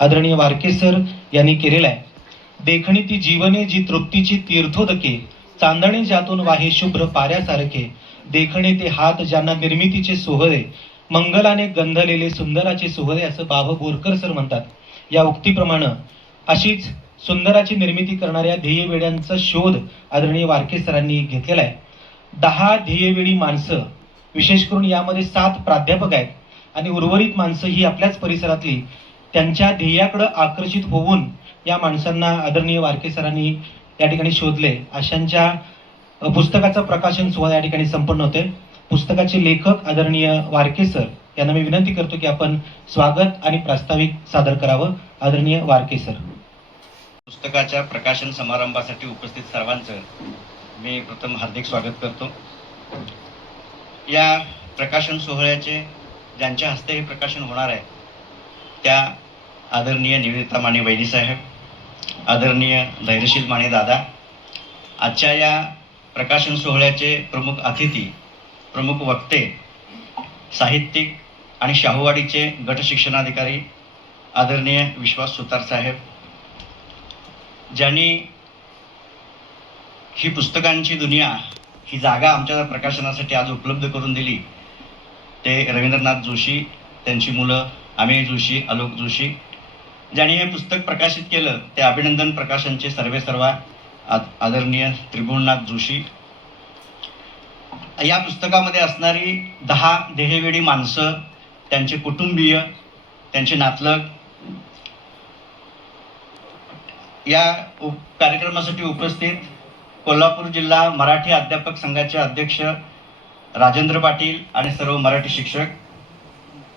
आदरणीय वारके सर यांनी केलेला आहे. देखणी ती जीवने जी तृप्तीची तीर्थोदके, चांदणे ज्यातून वाहे शुभ्र पाऱ्यासारखे, देखणे ते हात ज्यांना निर्मितीचे सोहळे, मंगलाने गंधलेले सुंदराचे सोहळे, असं बाबा बोरकर सर म्हणतात. या उक्तीप्रमाणे अशीच सुंदराची निर्मिती करणाऱ्या ध्येयवेड्यांचा शोध आदरणीय वारके सरांनी घेतलेला आहे. 10 ध्येयवेडी माणसं, विशेष करून यामध्ये 7 प्राध्यापक आहेत आणि उर्वरित माणसं ही आपल्याच परिसरातली, त्यांच्या ध्येयाकडे आकर्षित होऊन या माणसांना आदरणीय वारके सरांनी या ठिकाणी शोधले. अशांच्या पुस्तकाचं प्रकाशन सोहळा या ठिकाणी संपन्न होते. पुस्तकाचे लेखक आदरणीय वारके सर यांना मी विनंती करतो की आपण स्वागत आणि प्रास्ताविक सादर करावं. आदरणीय वारके सर. पुस्तकाच्या प्रकाशन समारंभासाठी उपस्थित सर्वांचं मी प्रथम हार्दिक स्वागत करतो. या प्रकाशन सोहळ्याचे ज्यांच्या हस्ते हे प्रकाशन होणार आहे त्या आदरणीय निवेदिता माने वैदी साहेब, आदरणीय धैर्यशील माने दादा, आजच्या या प्रकाशन सोहळ्याचे प्रमुख अतिथी, प्रमुख वक्ते, साहित्यिक आणि शाहूवाडीचे गट शिक्षणाधिकारी आदरणीय विश्वास सुतार साहेब, ज्यांनी ही पुस्तकांची दुनिया, ही जागा आमच्या प्रकाशनासाठी आज उपलब्ध करून दिली, ते रवींद्रनाथ जोशी, त्यांची मुलं अमेय जोशी, आलोक जोशी. ज्यांनी हे पुस्तक प्रकाशित केलं ते अभिनंदन प्रकाशनचे सर्वेसर्वा आदरणीय त्रिभुवननाथ जोशी. या पुस्तकामध्ये असणारी 10 ध्येयवेडी माणसं, त्यांचे कुटुंबीय, त्यांचे नातलग, या कार्यक्रमासाठी उपस्थित कोल्हापूर जिल्हा मराठी अध्यापक संघाचे अध्यक्ष राजेंद्र पाटील आणि सर्व मराठी शिक्षक.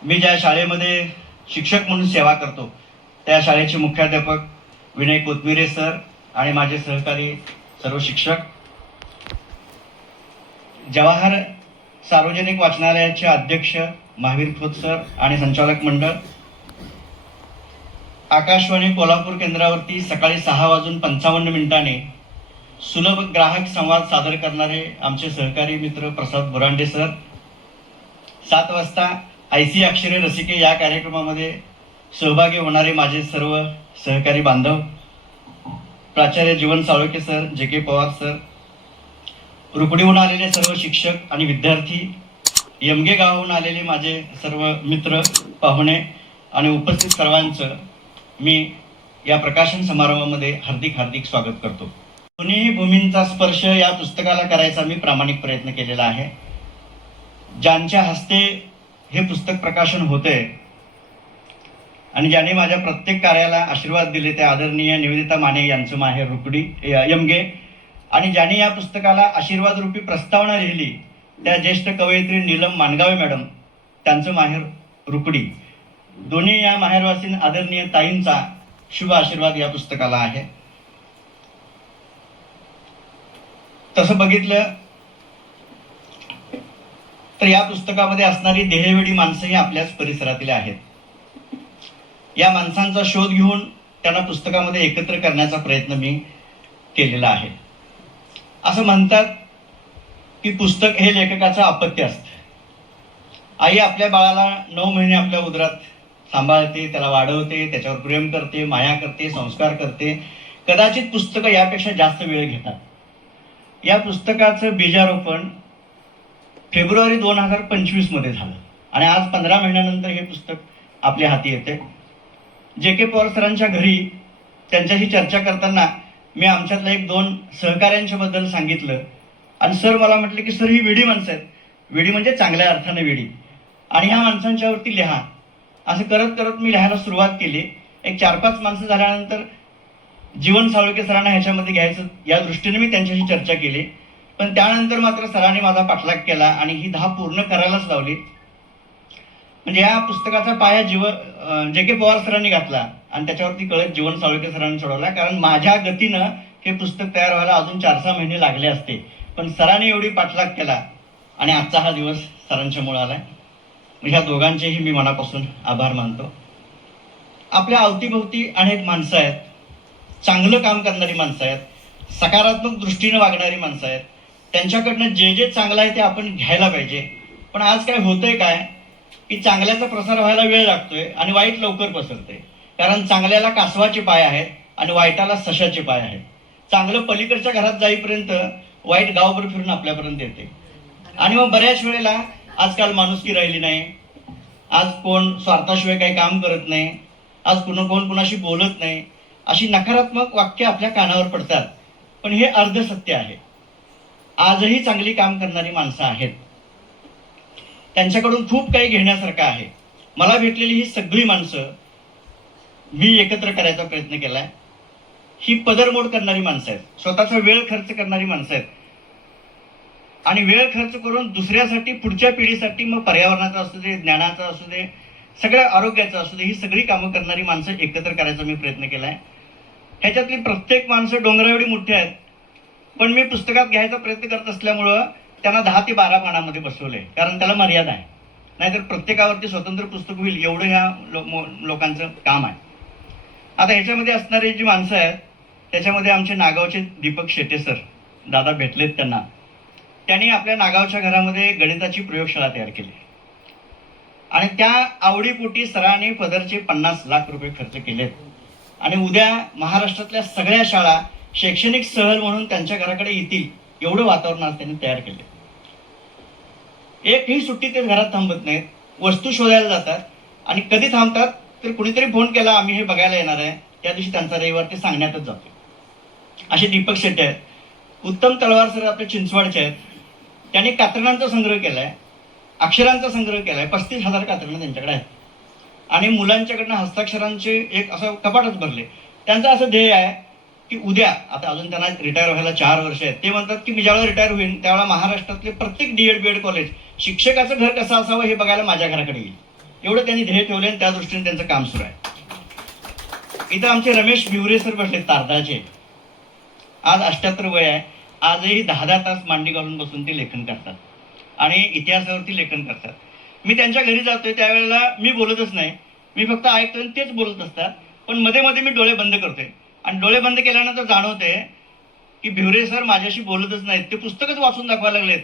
मी ज्या शाळेमध्ये शिक्षक म्हणून सेवा करतो त्या शाळेचे मुख्याध्यापक विनय कोथमिरे सर आणि माझे सहकारी सर्व शिक्षक, जवाहर सार्वजनिक वाचनालयाचे अध्यक्ष महावीर खोत सर आणि संचालक मंडळ, आकाशवाणी कोल्हापूर केंद्रावरती सकाळी 6:55 सुलभ ग्राहक संवाद सादर करणारे आमचे सहकारी मित्र प्रसाद बुरांडे सर, 7 वाजता IC अक्षरे रसिके या कार्यक्रमामध्ये सहभागी होणारे माझे सर्व सहकारी बांधव, प्राचार्य Jeevan Salokhe sir, JK Pawar sir, रुकडीहून आलेले सर्व शिक्षक आणि विद्यार्थी, यमगे गावाहून आलेले माझे सर्व मित्र, पाहुणे आणि उपस्थित सर्वांचं मी या प्रकाशन समारंभामध्ये हार्दिक स्वागत करतो. दोन्ही भूमींचा स्पर्श या पुस्तकाला करायचा मी प्रामाणिक प्रयत्न केलेला आहे. ज्यांच्या हस्ते हे पुस्तक प्रकाशन होते आणि ज्याने माझ्या प्रत्येक कार्याला आशीर्वाद दिले ते आदरणीय निवेदिता माने यांचं माहेर रुकडी यमगे, आणि ज्यांनी या पुस्तकाला आशीर्वाद रूपी प्रस्तावना लिहिली त्या ज्येष्ठ कवयित्री नीलम मानगावे मॅडम, त्यांचं माहेर रुकडी. दोन्ही या माहेरवासीन आदरणीय ताईंचा शुभ आशीर्वाद या पुस्तकाला आहे. तसं बघितलं तर या पुस्तकामध्ये असणारी ध्येयवेडी माणसं ही आपल्याच परिसरातील आहेत. या माणसांचा शोध घेऊन त्यांना पुस्तकामध्ये एकत्र करण्याचा प्रयत्न मी केलेला आहे. असं म्हणतात की पुस्तक हे लेखकाचं अपत्य असतं. आई आपल्या बाळाला 9 महिने आपल्या उदरात सांभाळते, त्याला वाढवते, त्याच्यावर प्रेम करते, माया करते, संस्कार करते. कदाचित पुस्तकं यापेक्षा जास्त वेळ घेतात. या पुस्तकाचं बीजारोपण फेब्रुवारी 2025 मध्ये झालं आणि आज 15 महिन्यानंतर हे पुस्तक आपल्या हाती येते. JK पवार सरांच्या घरी त्यांच्याशी चर्चा करताना मी आमच्यातल्या 1-2 सहकाऱ्यांच्या बद्दल सांगितलं आणि सर मला म्हटले की सर ही वेडी माणसं आहेत. वेडी म्हणजे चांगल्या अर्थाने वेडी, आणि ह्या माणसांच्यावरती लिहा. असं करत करत मी लिहायला सुरुवात केली. एक 4-5 माणसं झाल्यानंतर जीवन साळोखे सरांना ह्याच्यामध्ये घ्यायचं या दृष्टीने मी त्यांच्याशी चर्चा केली, पण त्यानंतर मात्र सरांनी माझा पाठलाग केला आणि ही 10 पूर्ण करायलाच लावली. म्हणजे या पुस्तकाचा पाया JK पवार सरांनी घातला आणि त्याच्यावरती कळत जीवन साळोखे सरांनी सोडवला. कारण माझ्या गतीनं हे पुस्तक तयार व्हायला अजून 4-6 महिने लागले असते, पण सरांनी एवढी पाठलाग केला आणि आजचा हा दिवस सरांच्यामुळे आलाय. ह्या दोघांचेही मी मनापासून आभार मानतो. आपल्या अवतीभोवती अनेक माणसं आहेत, चांगलं काम करणारी माणसं आहेत, सकारात्मक दृष्टीने वागणारी माणसं आहेत. त्यांच्याकडनं जे चांगलं आहे ते आपण घ्यायला पाहिजे. पण आज काय होतंय काय की चांगल्याचा प्रसार व्हायला वेळ लागतोय आणि वाईट लवकर पसरते. कारण चांगल्याला कासवाचे पाय आहेत आणि वाईटाला सशाचे पाय आहेत. चांगलं पलीकडच्या घरात जाईपर्यंत वाईट गावभर फिरून आपल्यापर्यंत येते. आणि मग बऱ्याच वेळेला आजकाल माणुसकी राहिली नाही. आज कोण स्वार्थाशिवाय काही काम करत नाही. आज कोण कुणाशी बोलत नाही. अशी नकारात्मक वाक्य आपल्या कानावर पडतात. पण हे अर्धसत्य आहे. आजही चांगली काम करणारी माणसं आहेत. त्यांच्याकडून खूप काही घेण्यासारखं आहे. मला भेटलेली ही सगळी माणसं मी एकत्र करायचा प्रयत्न केलाय. ही पदरमोड करणारी माणसं आहेत. स्वतःचा वेळ खर्च करणारी माणसं आहेत. आणि वेळ खर्च करून दुसऱ्यासाठी, पुढच्या पिढीसाठी, मग पर्यावरणाचं असू दे, ज्ञानाचं असू दे, सगळ्या आरोग्याचं असू दे, ही सगळी कामं करणारी माणसं एकत्र करायचा मी प्रयत्न केलाय. ह्याच्यातली प्रत्येक माणसं डोंगराएवढी मोठी आहेत. पण मी पुस्तकात घ्यायचा प्रयत्न करत असल्यामुळं त्यांना 10 ते 12 पानामध्ये बसवले. कारण त्याला मर्यादा आहे. नाहीतर प्रत्येकावरती स्वतंत्र पुस्तक होईल एवढं ह्या लोकांचं काम आहे. आता ह्याच्यामध्ये असणारी जी माणसं आहेत त्याच्यामध्ये आमचे नागावचे दीपक शेटे सर, दादा भेटलेत त्यांना. त्यांनी आपल्या नागावच्या घरामध्ये गणिताची प्रयोगशाळा तयार केली आणि त्या आवडीपोटी सरांनी पदरचे 50 लाख रुपये खर्च केलेत. आणि उद्या महाराष्ट्रातल्या सगळ्या शाळा शैक्षणिक सहल म्हणून त्यांच्या घराकडे येतील एवढं वातावरण आज त्यांनी तयार केले. एकही सुट्टी ते घरात थांबत नाहीत. वस्तू शोधायला जातात आणि कधी थांबतात तर कुणीतरी फोन केला आम्ही हे बघायला येणार आहे, त्या दिवशी त्यांचा रविवार ते सांगण्यातच जातो. असे दीपक शेट्टी आहेत. उत्तम तळवार सर आपले चिंचवडचे आहेत. त्यांनी कात्रणांचा संग्रह केलाय, अक्षरांचा संग्रह केलाय. 35,000 कात्रणं त्यांच्याकडे आहेत. आणि मुलांच्याकडनं हस्ताक्षरांचे एक असं कपाटच भरले. त्यांचं असं ध्येय आहे की उद्या, आता अजून त्यांना रिटायर व्हायला 4 वर्ष आहेत, ते म्हणतात की मी ज्यावेळेला रिटायर होईल त्यावेळेला महाराष्ट्रातले प्रत्येक डीएड बीएड कॉलेज शिक्षकाचं घर कसं असावं हे बघायला माझ्या घराकडे येईल. एवढं त्यांनी ध्येय ठेवले आणि त्या दृष्टीने त्यांचं काम सुरू आहे. इथं आमचे रमेश भिवरे सर बसले, तारदाचे. आज 78 वय आहे. आजही 10-10 तास मांडी घालून बसून ते लेखन करतात आणि इतिहासावरती लेखन करतात. मी त्यांच्या घरी जातोय त्यावेळेला मी बोलतच नाही, मी फक्त ऐकतोय आणि तेच बोलत असतात. पण मध्ये मध्ये मी डोळे बंद करतोय आणि डोळे बंद केल्यानंतर जाणवते की भिवरे सर माझ्याशी बोलतच नाहीत, ते पुस्तकच वाचून दाखवायला लागलेत.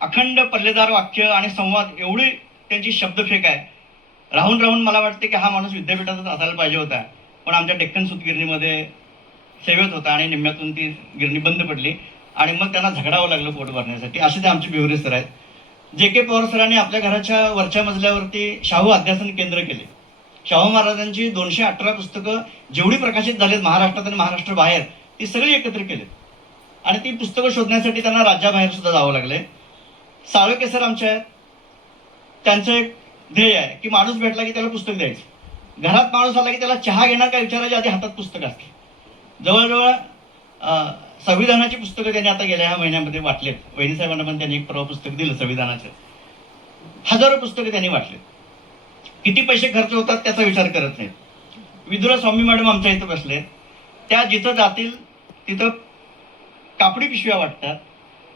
अखंड पल्लेदार वाक्य आणि संवाद, एवढी त्यांची शब्दफेक आहे. राहून राहून मला वाटते की हा माणूस विद्यापीठातच असायला पाहिजे होता, पण आमच्या डेक्कन सूतगिरणीमध्ये सेवेत होता आणि निम्म्यातून ती गिरणी बंद पडली आणि मग त्यांना झगडावं लागलं पोट भरण्यासाठी. असे ते आमचे भिवरे सर आहेत. जे.के. पवार सरांनी आपल्या घराच्या वरच्या मजल्यावरती शाहू अध्यासन केंद्र केले. शाहू महाराजांची 218 पुस्तकं जेवढी प्रकाशित झालीत महाराष्ट्रात आणि महाराष्ट्र बाहेर, ती सगळी एकत्र केलीत आणि ती पुस्तकं शोधण्यासाठी त्यांना राज्याबाहेर सुद्धा जावं लागले. साळुंखे सर आमचे आहेत. त्यांचं एक ध्येय आहे की माणूस भेटला की त्याला पुस्तक द्यायचं. घरात माणूस आला की त्याला चहा घेणार का विचारायच्या आधी हातात पुस्तक असते. जवळजवळ संविधानाची पुस्तकं त्यांनी आता गेल्या ह्या महिन्यामध्ये वाटलेत. वहिनी साहेबांना पण त्यांनी एक परवा पुस्तक दिलं संविधानाचं. हजारो पुस्तकं त्यांनी वाटलेत. किती पैसे खर्च होतात त्याचा विचार करत नाहीत. विदुरा स्वामी मॅडम आमच्या इथं बसले. त्या जिथं जातील तिथं कापडी पिशव्या वाटतात,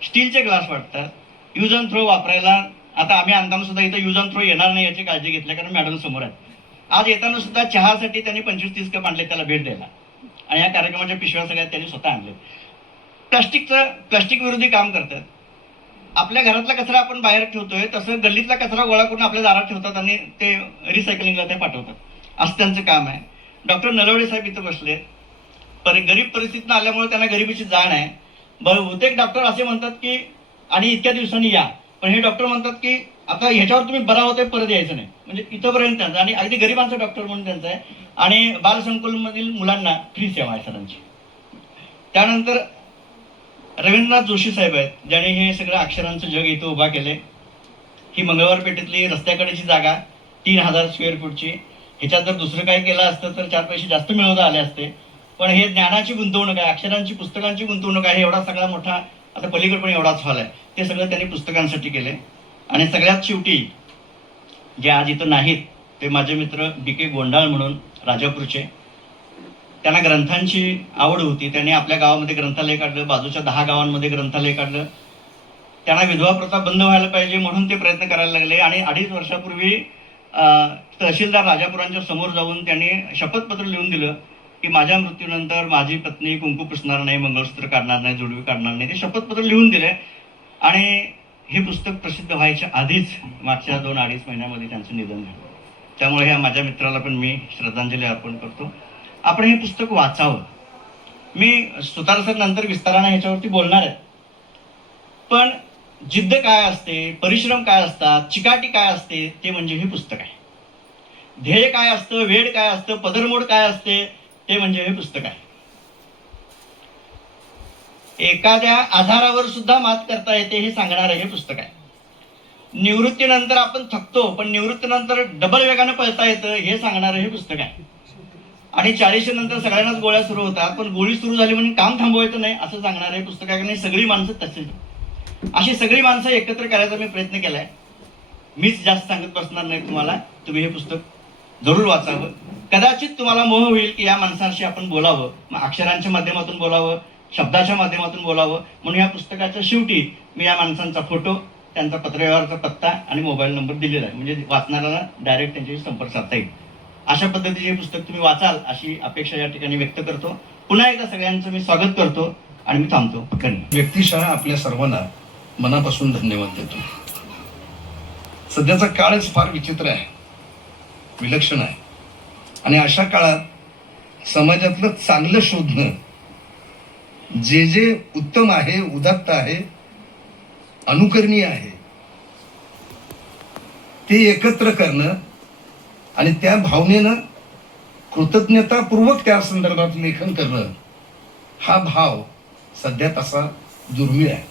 स्टीलचे ग्लास वाटतात. यूज अँड थ्रो वापरायला आता आम्ही आणताना सुद्धा इथं यूज अँड थ्रो येणार नाही याची काळजी घेतली, कारण मॅडम समोर आहेत. आज येताना सुद्धा चहासाठी त्यांनी 25-30 कप आणले त्याला भेट द्यायला आणि या कार्यक्रमाच्या पिशव्या सगळ्या त्यांनी स्वतः आणले. प्लास्टिक विरोधी काम करतात. आपल्या घरातला कचरा आपण बाहेर ठेवतोय तसं गल्लीतला कचरा गोळा करून आपल्या दारात ठेवतात आणि ते रिसायकलिंगला ते पाठवतात. असं त्यांचं काम आहे. डॉक्टर नलवडे साहेब इथं बसले. गरीब परिस्थितीनं आल्यामुळे त्यांना गरिबीची जाण आहे. बहुतेक डॉक्टर असे म्हणतात की आणि इतक्या दिवसांनी या, पण हे डॉक्टर म्हणतात की आता ह्याच्यावर तुम्ही बरा होतोय परत यायचं नाही, म्हणजे इथंपर्यंत त्यांचं. आणि अगदी गरिबांचा डॉक्टर म्हणून त्यांचं आहे. आणि बालसंकुलमधील मुलांना फ्री सेवा आहे सरांची. त्यानंतर रवींद्रनाथ जोशी साहेब आहेत, ज्याने हे सगळं अक्षरांचं जग इथं उभा केले. ही मंगळवार पेठेतली रस्त्याकडेची जागा 3000 स्क्वेअर फूटची. ह्याच्यात जर दुसरं काही केलं असतं तर 4 पैसे जास्त मिळवता आले असते. पण हे ज्ञानाची गुंतवणूक आहे, अक्षरांची पुस्तकांची गुंतवणूक आहे. एवढा सगळा मोठा, आता पलीकडे पण एवढाच हॉल आहे, ते सगळं त्यांनी पुस्तकांसाठी केले. आणि सगळ्यात शेवटी जे आज इथं नाहीत ते माझे मित्र B.K. गोंडाळ म्हणून राजापूरचे. त्यांना ग्रंथांची आवड होती. त्यांनी आपल्या गावामध्ये ग्रंथालय काढलं, बाजूच्या 10 गावांमध्ये ग्रंथालय काढलं. त्यांना विधवा प्रथा बंद व्हायला पाहिजे म्हणून ते प्रयत्न करायला लागले. आणि 2.5 वर्षापूर्वी तहसीलदार राजापुरांच्या समोर जाऊन त्यांनी शपथपत्र लिहून दिलं की माझ्या मृत्यूनंतर माझी पत्नी कुंकू पुसणार नाही, मंगळसूत्र काढणार नाही, जोडवी काढणार नाही. ते शपथपत्र लिहून दिले. आणि हे पुस्तक प्रसिद्ध व्हायच्या आधीच मागच्या 2-2.5 महिन्यामध्ये त्यांचं निधन झालं. त्यामुळे ह्या माझ्या मित्राला पण मी श्रद्धांजली अर्पण करतो. आपण हे पुस्तक वाचावं. मी सुतार सर नंतर विस्ताराने ह्याच्यावरती बोलणार आहे. पण जिद्द काय असते, परिश्रम काय असतात, चिकाटी काय असते, ते म्हणजे हे पुस्तक आहे. ध्येय काय असतं, वेळ काय असतं, पदरमोड काय असते, ते म्हणजे हे पुस्तक आहे. एखाद्या आजारावर सुद्धा मात करता येते हे सांगणारं हे पुस्तक आहे. निवृत्तीनंतर आपण थकतो, पण निवृत्तीनंतर डबल वेगाने पळता येतं हे सांगणारं हे पुस्तक आहे. आणि 40 नंतर सगळ्यांनाच गोळ्या सुरू होतात, पण गोळी सुरू झाली म्हणून काम थांबवायचं नाही असं सांगणारं हे पुस्तक आहे. कारण सगळी माणसं तशीच, अशी सगळी माणसं एकत्र करायचा मी प्रयत्न केलाय. मीच जास्त सांगत बसणार नाही तुम्हाला. तुम्ही हे पुस्तक जरूर वाचावं. कदाचित तुम्हाला मोह होईल की या माणसांशी आपण बोलावं, मग अक्षरांच्या माध्यमातून बोलावं, शब्दाच्या माध्यमातून बोलावं. म्हणून या पुस्तकाच्या शेवटी मी या माणसांचा फोटो, त्यांचा पत्रव्यवहाराचा पत्ता आणि मोबाईल नंबर दिलेला आहे, म्हणजे वाचणाऱ्याला डायरेक्ट त्यांच्याशी संपर्क साधता येईल. अशा पद्धतीचे हे पुस्तक तुम्ही वाचाल अशी अपेक्षा या ठिकाणी व्यक्त करतो. पुन्हा एकदा सगळ्यांचं मी स्वागत करतो आणि मी थांबतो. व्यक्तिशः आपल्या सर्वांना मनापासून धन्यवाद देतो. सध्याचा काळच फार विचित्र आहे, विलक्षण आहे. आणि अशा काळात समाजातलं चांगलं शोधणं, जे जे उत्तम आहे, उदात्त आहे, अनुकरणीय आहे, ते एकत्र करणं आणि त्या भावनेनं कृतज्ञतापूर्वक त्या संदर्भात लेखन करणं, हा भाव सध्या तसा दुर्मिळ आहे.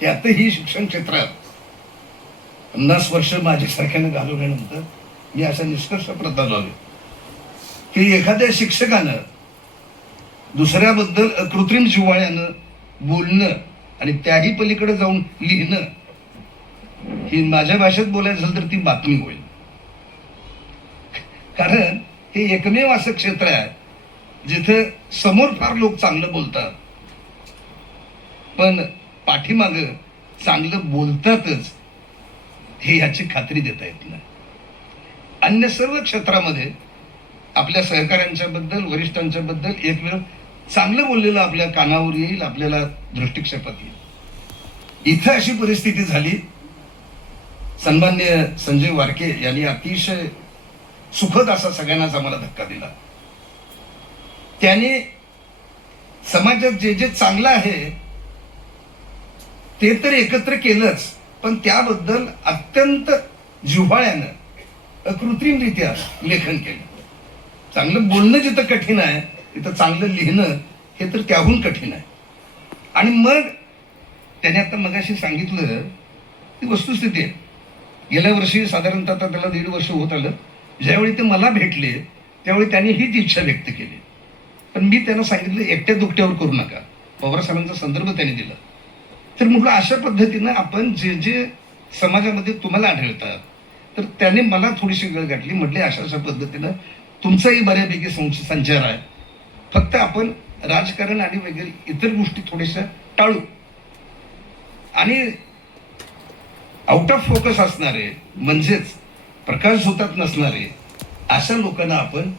त्यातही शिक्षण क्षेत्रात 50 वर्ष माझ्यासारख्यानं घालवल्यानंतर मी अशा निष्कर्षाप्रत आलो की एखाद्या शिक्षकानं दुसऱ्याबद्दल कृत्रिम जिव्हाळ्यानं बोलणं आणि त्याही पलीकडे जाऊन लिहिणं, ही माझ्या भाषेत बोलायचं झालं तर ती बातमी होईल. कारण हे एकमेव असं क्षेत्र आहे जिथं समोर फार लोक चांगलं बोलतात, पण पाठीमाग चांगलं बोलतातच हे याची खात्री देता येत नाही. अन्य सर्व क्षेत्रामध्ये आपल्या सहकाऱ्यांच्या बद्दल, वरिष्ठांच्या बद्दल एक वेळ चांगलं बोललेलं आपल्या कानावर येईल, आपल्याला दृष्टिक्षेपात येईल. इथं अशी परिस्थिती झाली. सन्मान्य संजय वारके यांनी अतिशय सुखद असा सगळ्यांनाच आम्हाला धक्का दिला. त्याने समाजात जे जे चांगलं आहे ते तर एकत्र केलंच, पण त्याबद्दल अत्यंत जिव्हाळ्यानं, कृत्रिमरित्या लेखन केलं. चांगलं बोलणं जिथं कठीण आहे, तिथं चांगलं लिहिणं हे तर त्याहून कठीण आहे. आणि मग त्याने आता मगाशी सांगितलं ती वस्तुस्थिती आहे. गेल्या वर्षी साधारणतः आता त्याला 1.5 वर्ष होत आलं. ज्यावेळी ते मला भेटले त्यावेळी त्यांनी हीच इच्छा व्यक्त केली. पण मी त्यांना सांगितलं एकट्या दुकट्यावर करू नका. पवार साहेबांचा संदर्भ त्यांनी दिला. तर म्हटलं अशा पद्धतीनं आपण जे जे समाजामध्ये तुम्हाला आढळतात, तर त्याने मला थोडीशी गळ गाठली. म्हटले अशा पद्धतीनं तुमचाही बऱ्यापैकी संचार आहे, फक्त आपण राजकारण आणि वगैरे इतर गोष्टी थोड्याशा टाळू आणि आउट ऑफ फोकस असणारे, म्हणजेच प्रकाश झोतात नसणारे अशा लोकांना आपण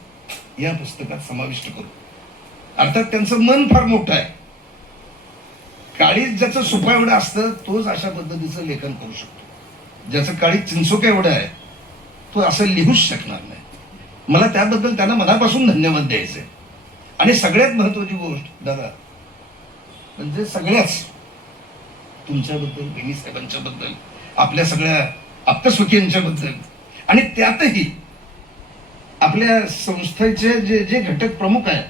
या पुस्तकात समाविष्ट करू. अर्थात त्यांचं मन फार मोठं आहे. काळीज ज्याचं सुपा एवढं असतं तोच अशा पद्धतीचं लेखन करू शकतो. ज्याचं काळीज चिंचोका एवढं आहे तो असं लिहूच शकणार नाही. मला त्याबद्दल त्यांना मनापासून धन्यवाद द्यायचे. आणि सगळ्यात महत्वाची गोष्ट दादा म्हणजे सगळ्याच तुमच्याबद्दल, बेनी साहेबांच्या बद्दल, आपल्या सगळ्या आप्तस्वकीयांच्या बद्दल आणि त्यातही आपल्या संस्थेचे जे जे घटक प्रमुख आहेत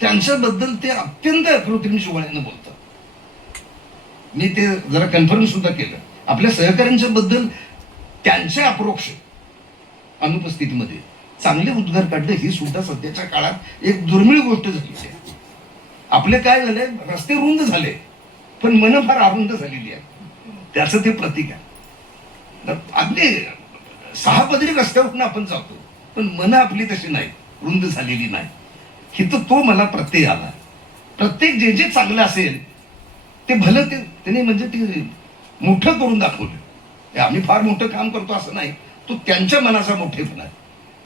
त्यांच्याबद्दल ते अत्यंत कृत्रिम जिव्हाळ्यानं बोलतात. मी ते जरा कन्फर्म सुद्धा केलं. आपल्या सहकाऱ्यांच्या बद्दल त्यांच्या अप्रोक्ष अनुपस्थितीमध्ये चांगले उद्गार काढले, ही सुद्धा सध्याच्या काळात एक दुर्मिळ गोष्ट झाली आहे. आपले काय झाले, रस्ते रुंद झाले पण मन फार अरुंद झालेली आहे. त्याचं ते प्रतीक आहे. अगदी 6 पदरी रस्त्यावरून आपण जातो पण मन आपली तशी नाही, रुंद झालेली नाही. हिथं तो मला प्रत्यय आला. प्रत्येक जे जे चांगलं असेल ते भलं ते त्याने म्हणजे ते मोठं करून दाखवलं. आम्ही फार मोठं काम करतो असं नाही, तो त्यांच्या मनाचा मोठेपणा आहे.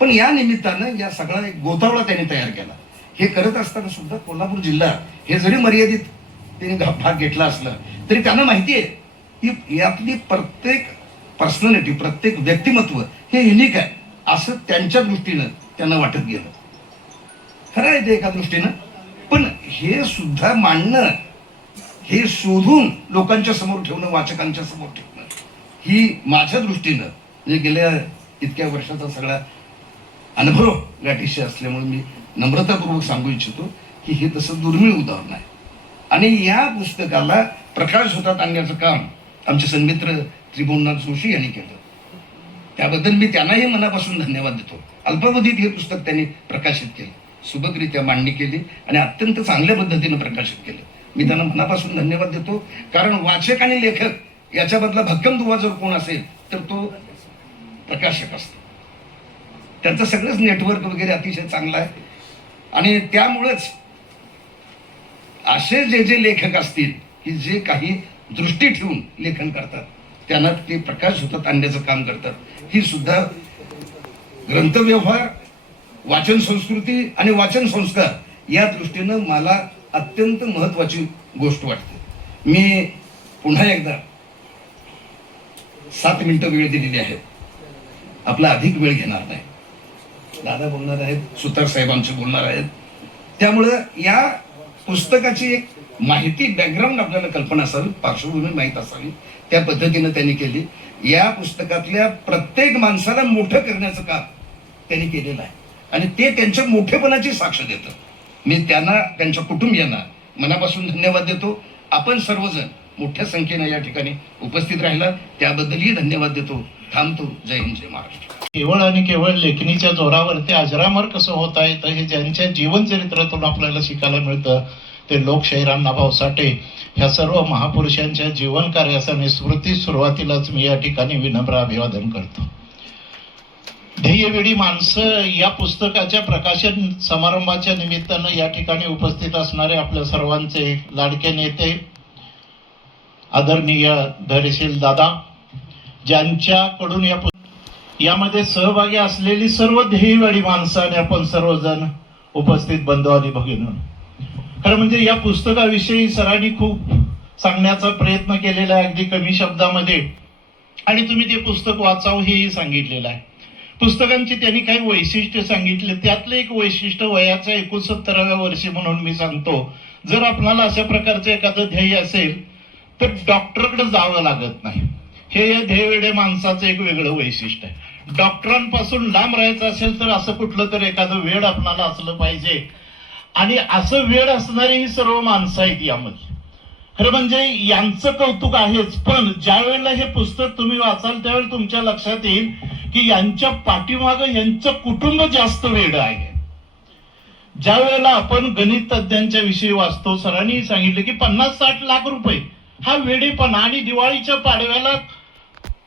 पण या निमित्तानं या सगळा एक गोतावळा त्यांनी तयार केला. हे करत असताना सुद्धा कोल्हापूर जिल्हा हे जरी मर्यादित त्यांनी भाग घेतला असला तरी त्यांना माहिती आहे की यातली प्रत्येक पर्सनॅलिटी, प्रत्येक व्यक्तिमत्व हे युनिक आहे. असं त्यांच्या दृष्टीनं त्यांना वाटत गेलं. खरं आहे ते एका दृष्टीनं, पण हे सुद्धा मांडणं, हे शोधून लोकांच्या समोर ठेवणं, वाचकांच्या समोर ठेवणं, ही माझ्या दृष्टीनं म्हणजे गेल्या इतक्या वर्षाचा सगळा अनुभव गाठीशी असल्यामुळे मी नम्रतापूर्वक सांगू इच्छितो की हे तसं दुर्मिळ उदाहरण आहे. आणि या पुस्तकाला प्रकाश होतात आणण्याचं काम आमचे सन्मित्र त्रिभुवननाथ जोशी यांनी केलं. त्याबद्दल मी त्यांनाही मनापासून धन्यवाद देतो. अल्पावधीत हे पुस्तक त्यांनी प्रकाशित केलं, सुबकरित्या मांडणी केली आणि अत्यंत चांगल्या पद्धतीनं प्रकाशित केलं. मी त्यांना मनापासून धन्यवाद देतो, कारण वाचक आणि लेखक याच्यामधला भक्कम दुवा जर कोण असेल तर तो प्रकाशक असतो. त्यांचं सगळंच नेटवर्क वगैरे अतिशय चांगलं आहे. आणि त्यामुळेच असे जे जे लेखक असतील की जे काही दृष्टी ठेवून लेखन करतात त्यांना ते प्रकाश होतात आणण्याचं काम करतात. ही सुद्धा ग्रंथव्यवहार, वाचन संस्कृती आणि वाचन संस्कार या दृष्टीनं मला अत्यंत महत्वाची गोष्ट वाटते. मी पुन्हा एकदा 7 मिनिटं वेळ दिलेली आहे, आपला अधिक वेळ घेणार नाही. दादा बोलणार आहेत, सुतार साहेब आमचे बोलणार आहेत. त्यामुळं या पुस्तकाची एक माहिती, बॅकग्राऊंड आपल्याला कल्पना असावी, पार्श्वभूमी माहीत असावी, त्या पद्धतीनं त्यांनी केली. या पुस्तकातल्या प्रत्येक माणसाला मोठं करण्याचं काम त्यांनी केलेलं आहे आणि ते त्यांच्या मोठेपणाची साक्ष देतं. मी त्यांना, त्यांच्या कुटुंबियांना मनापासून धन्यवाद देतो. आपण सर्वजण मोठ्या संख्येने या ठिकाणी उपस्थित राहिला त्याबद्दलही धन्यवाद देतो. थांबतो. जय हिंद, जय महाराष्ट्र. केवळ आणि केवळ लेखणीच्या जोरावरती अजरामर कसं होता येतं हे ज्यांच्या जीवनचरित्रातून आपल्याला शिकायला मिळतं ते लोकशाहीर अण्णाभाऊ साठे ह्या सर्व महापुरुषांच्या जीवन कार्याचा मी सुरुवातीलाच मी या ठिकाणी विनम्र अभिवादन करतो. ध्येयवेडी माणसं या पुस्तकाच्या प्रकाशन समारंभाच्या निमित्तानं या ठिकाणी उपस्थित असणारे आपल्या सर्वांचे लाडके नेते आदरणीय धैर्यशील दादा, ज्यांच्याकडून यामध्ये सहभागी असलेली सर्व ध्येयवेडी माणसं आणि आपण सर्वजण उपस्थित बंधू आणि भगिनी, खरं म्हणजे या पुस्तकाविषयी सरांनी खूप सांगण्याचा प्रयत्न केलेला आहे अगदी कमी शब्दामध्ये, आणि तुम्ही ते पुस्तक वाचावं हेही सांगितलेलं आहे. पुस्तकांची त्यांनी काही वैशिष्ट्य सांगितले, त्यातलं एक वैशिष्ट्य वयाच्या 69व्या वर्षी म्हणून मी सांगतो, जर आपल्याला अशा प्रकारचं एखादं ध्येय असेल तर डॉक्टरकडे जावं लागत नाही. हे या ध्येयवेडे माणसाचं एक वेगळं वैशिष्ट्य आहे. डॉक्टरांपासून लांब राहायचं असेल तर असं कुठलं तर एखादं वेड आपल्याला असलं पाहिजे, आणि असं वेड असणारी ही सर्व माणसं आहेत यामध्ये. खरं म्हणजे यांचं कौतुक आहेच, पण ज्या वेळेला हे पुस्तक तुम्ही वाचाल त्यावेळेला तुमच्या लक्षात येईल की यांच्या पाठीमागं यांचं कुटुंब जास्त वेड आहे. ज्या वेळेला आपण गणित तज्ञांच्या विषयी वाचतो, सरांनी सांगितलं की 50-60 लाख रुपये हा वेडेपणा, आणि दिवाळीच्या पाडव्याला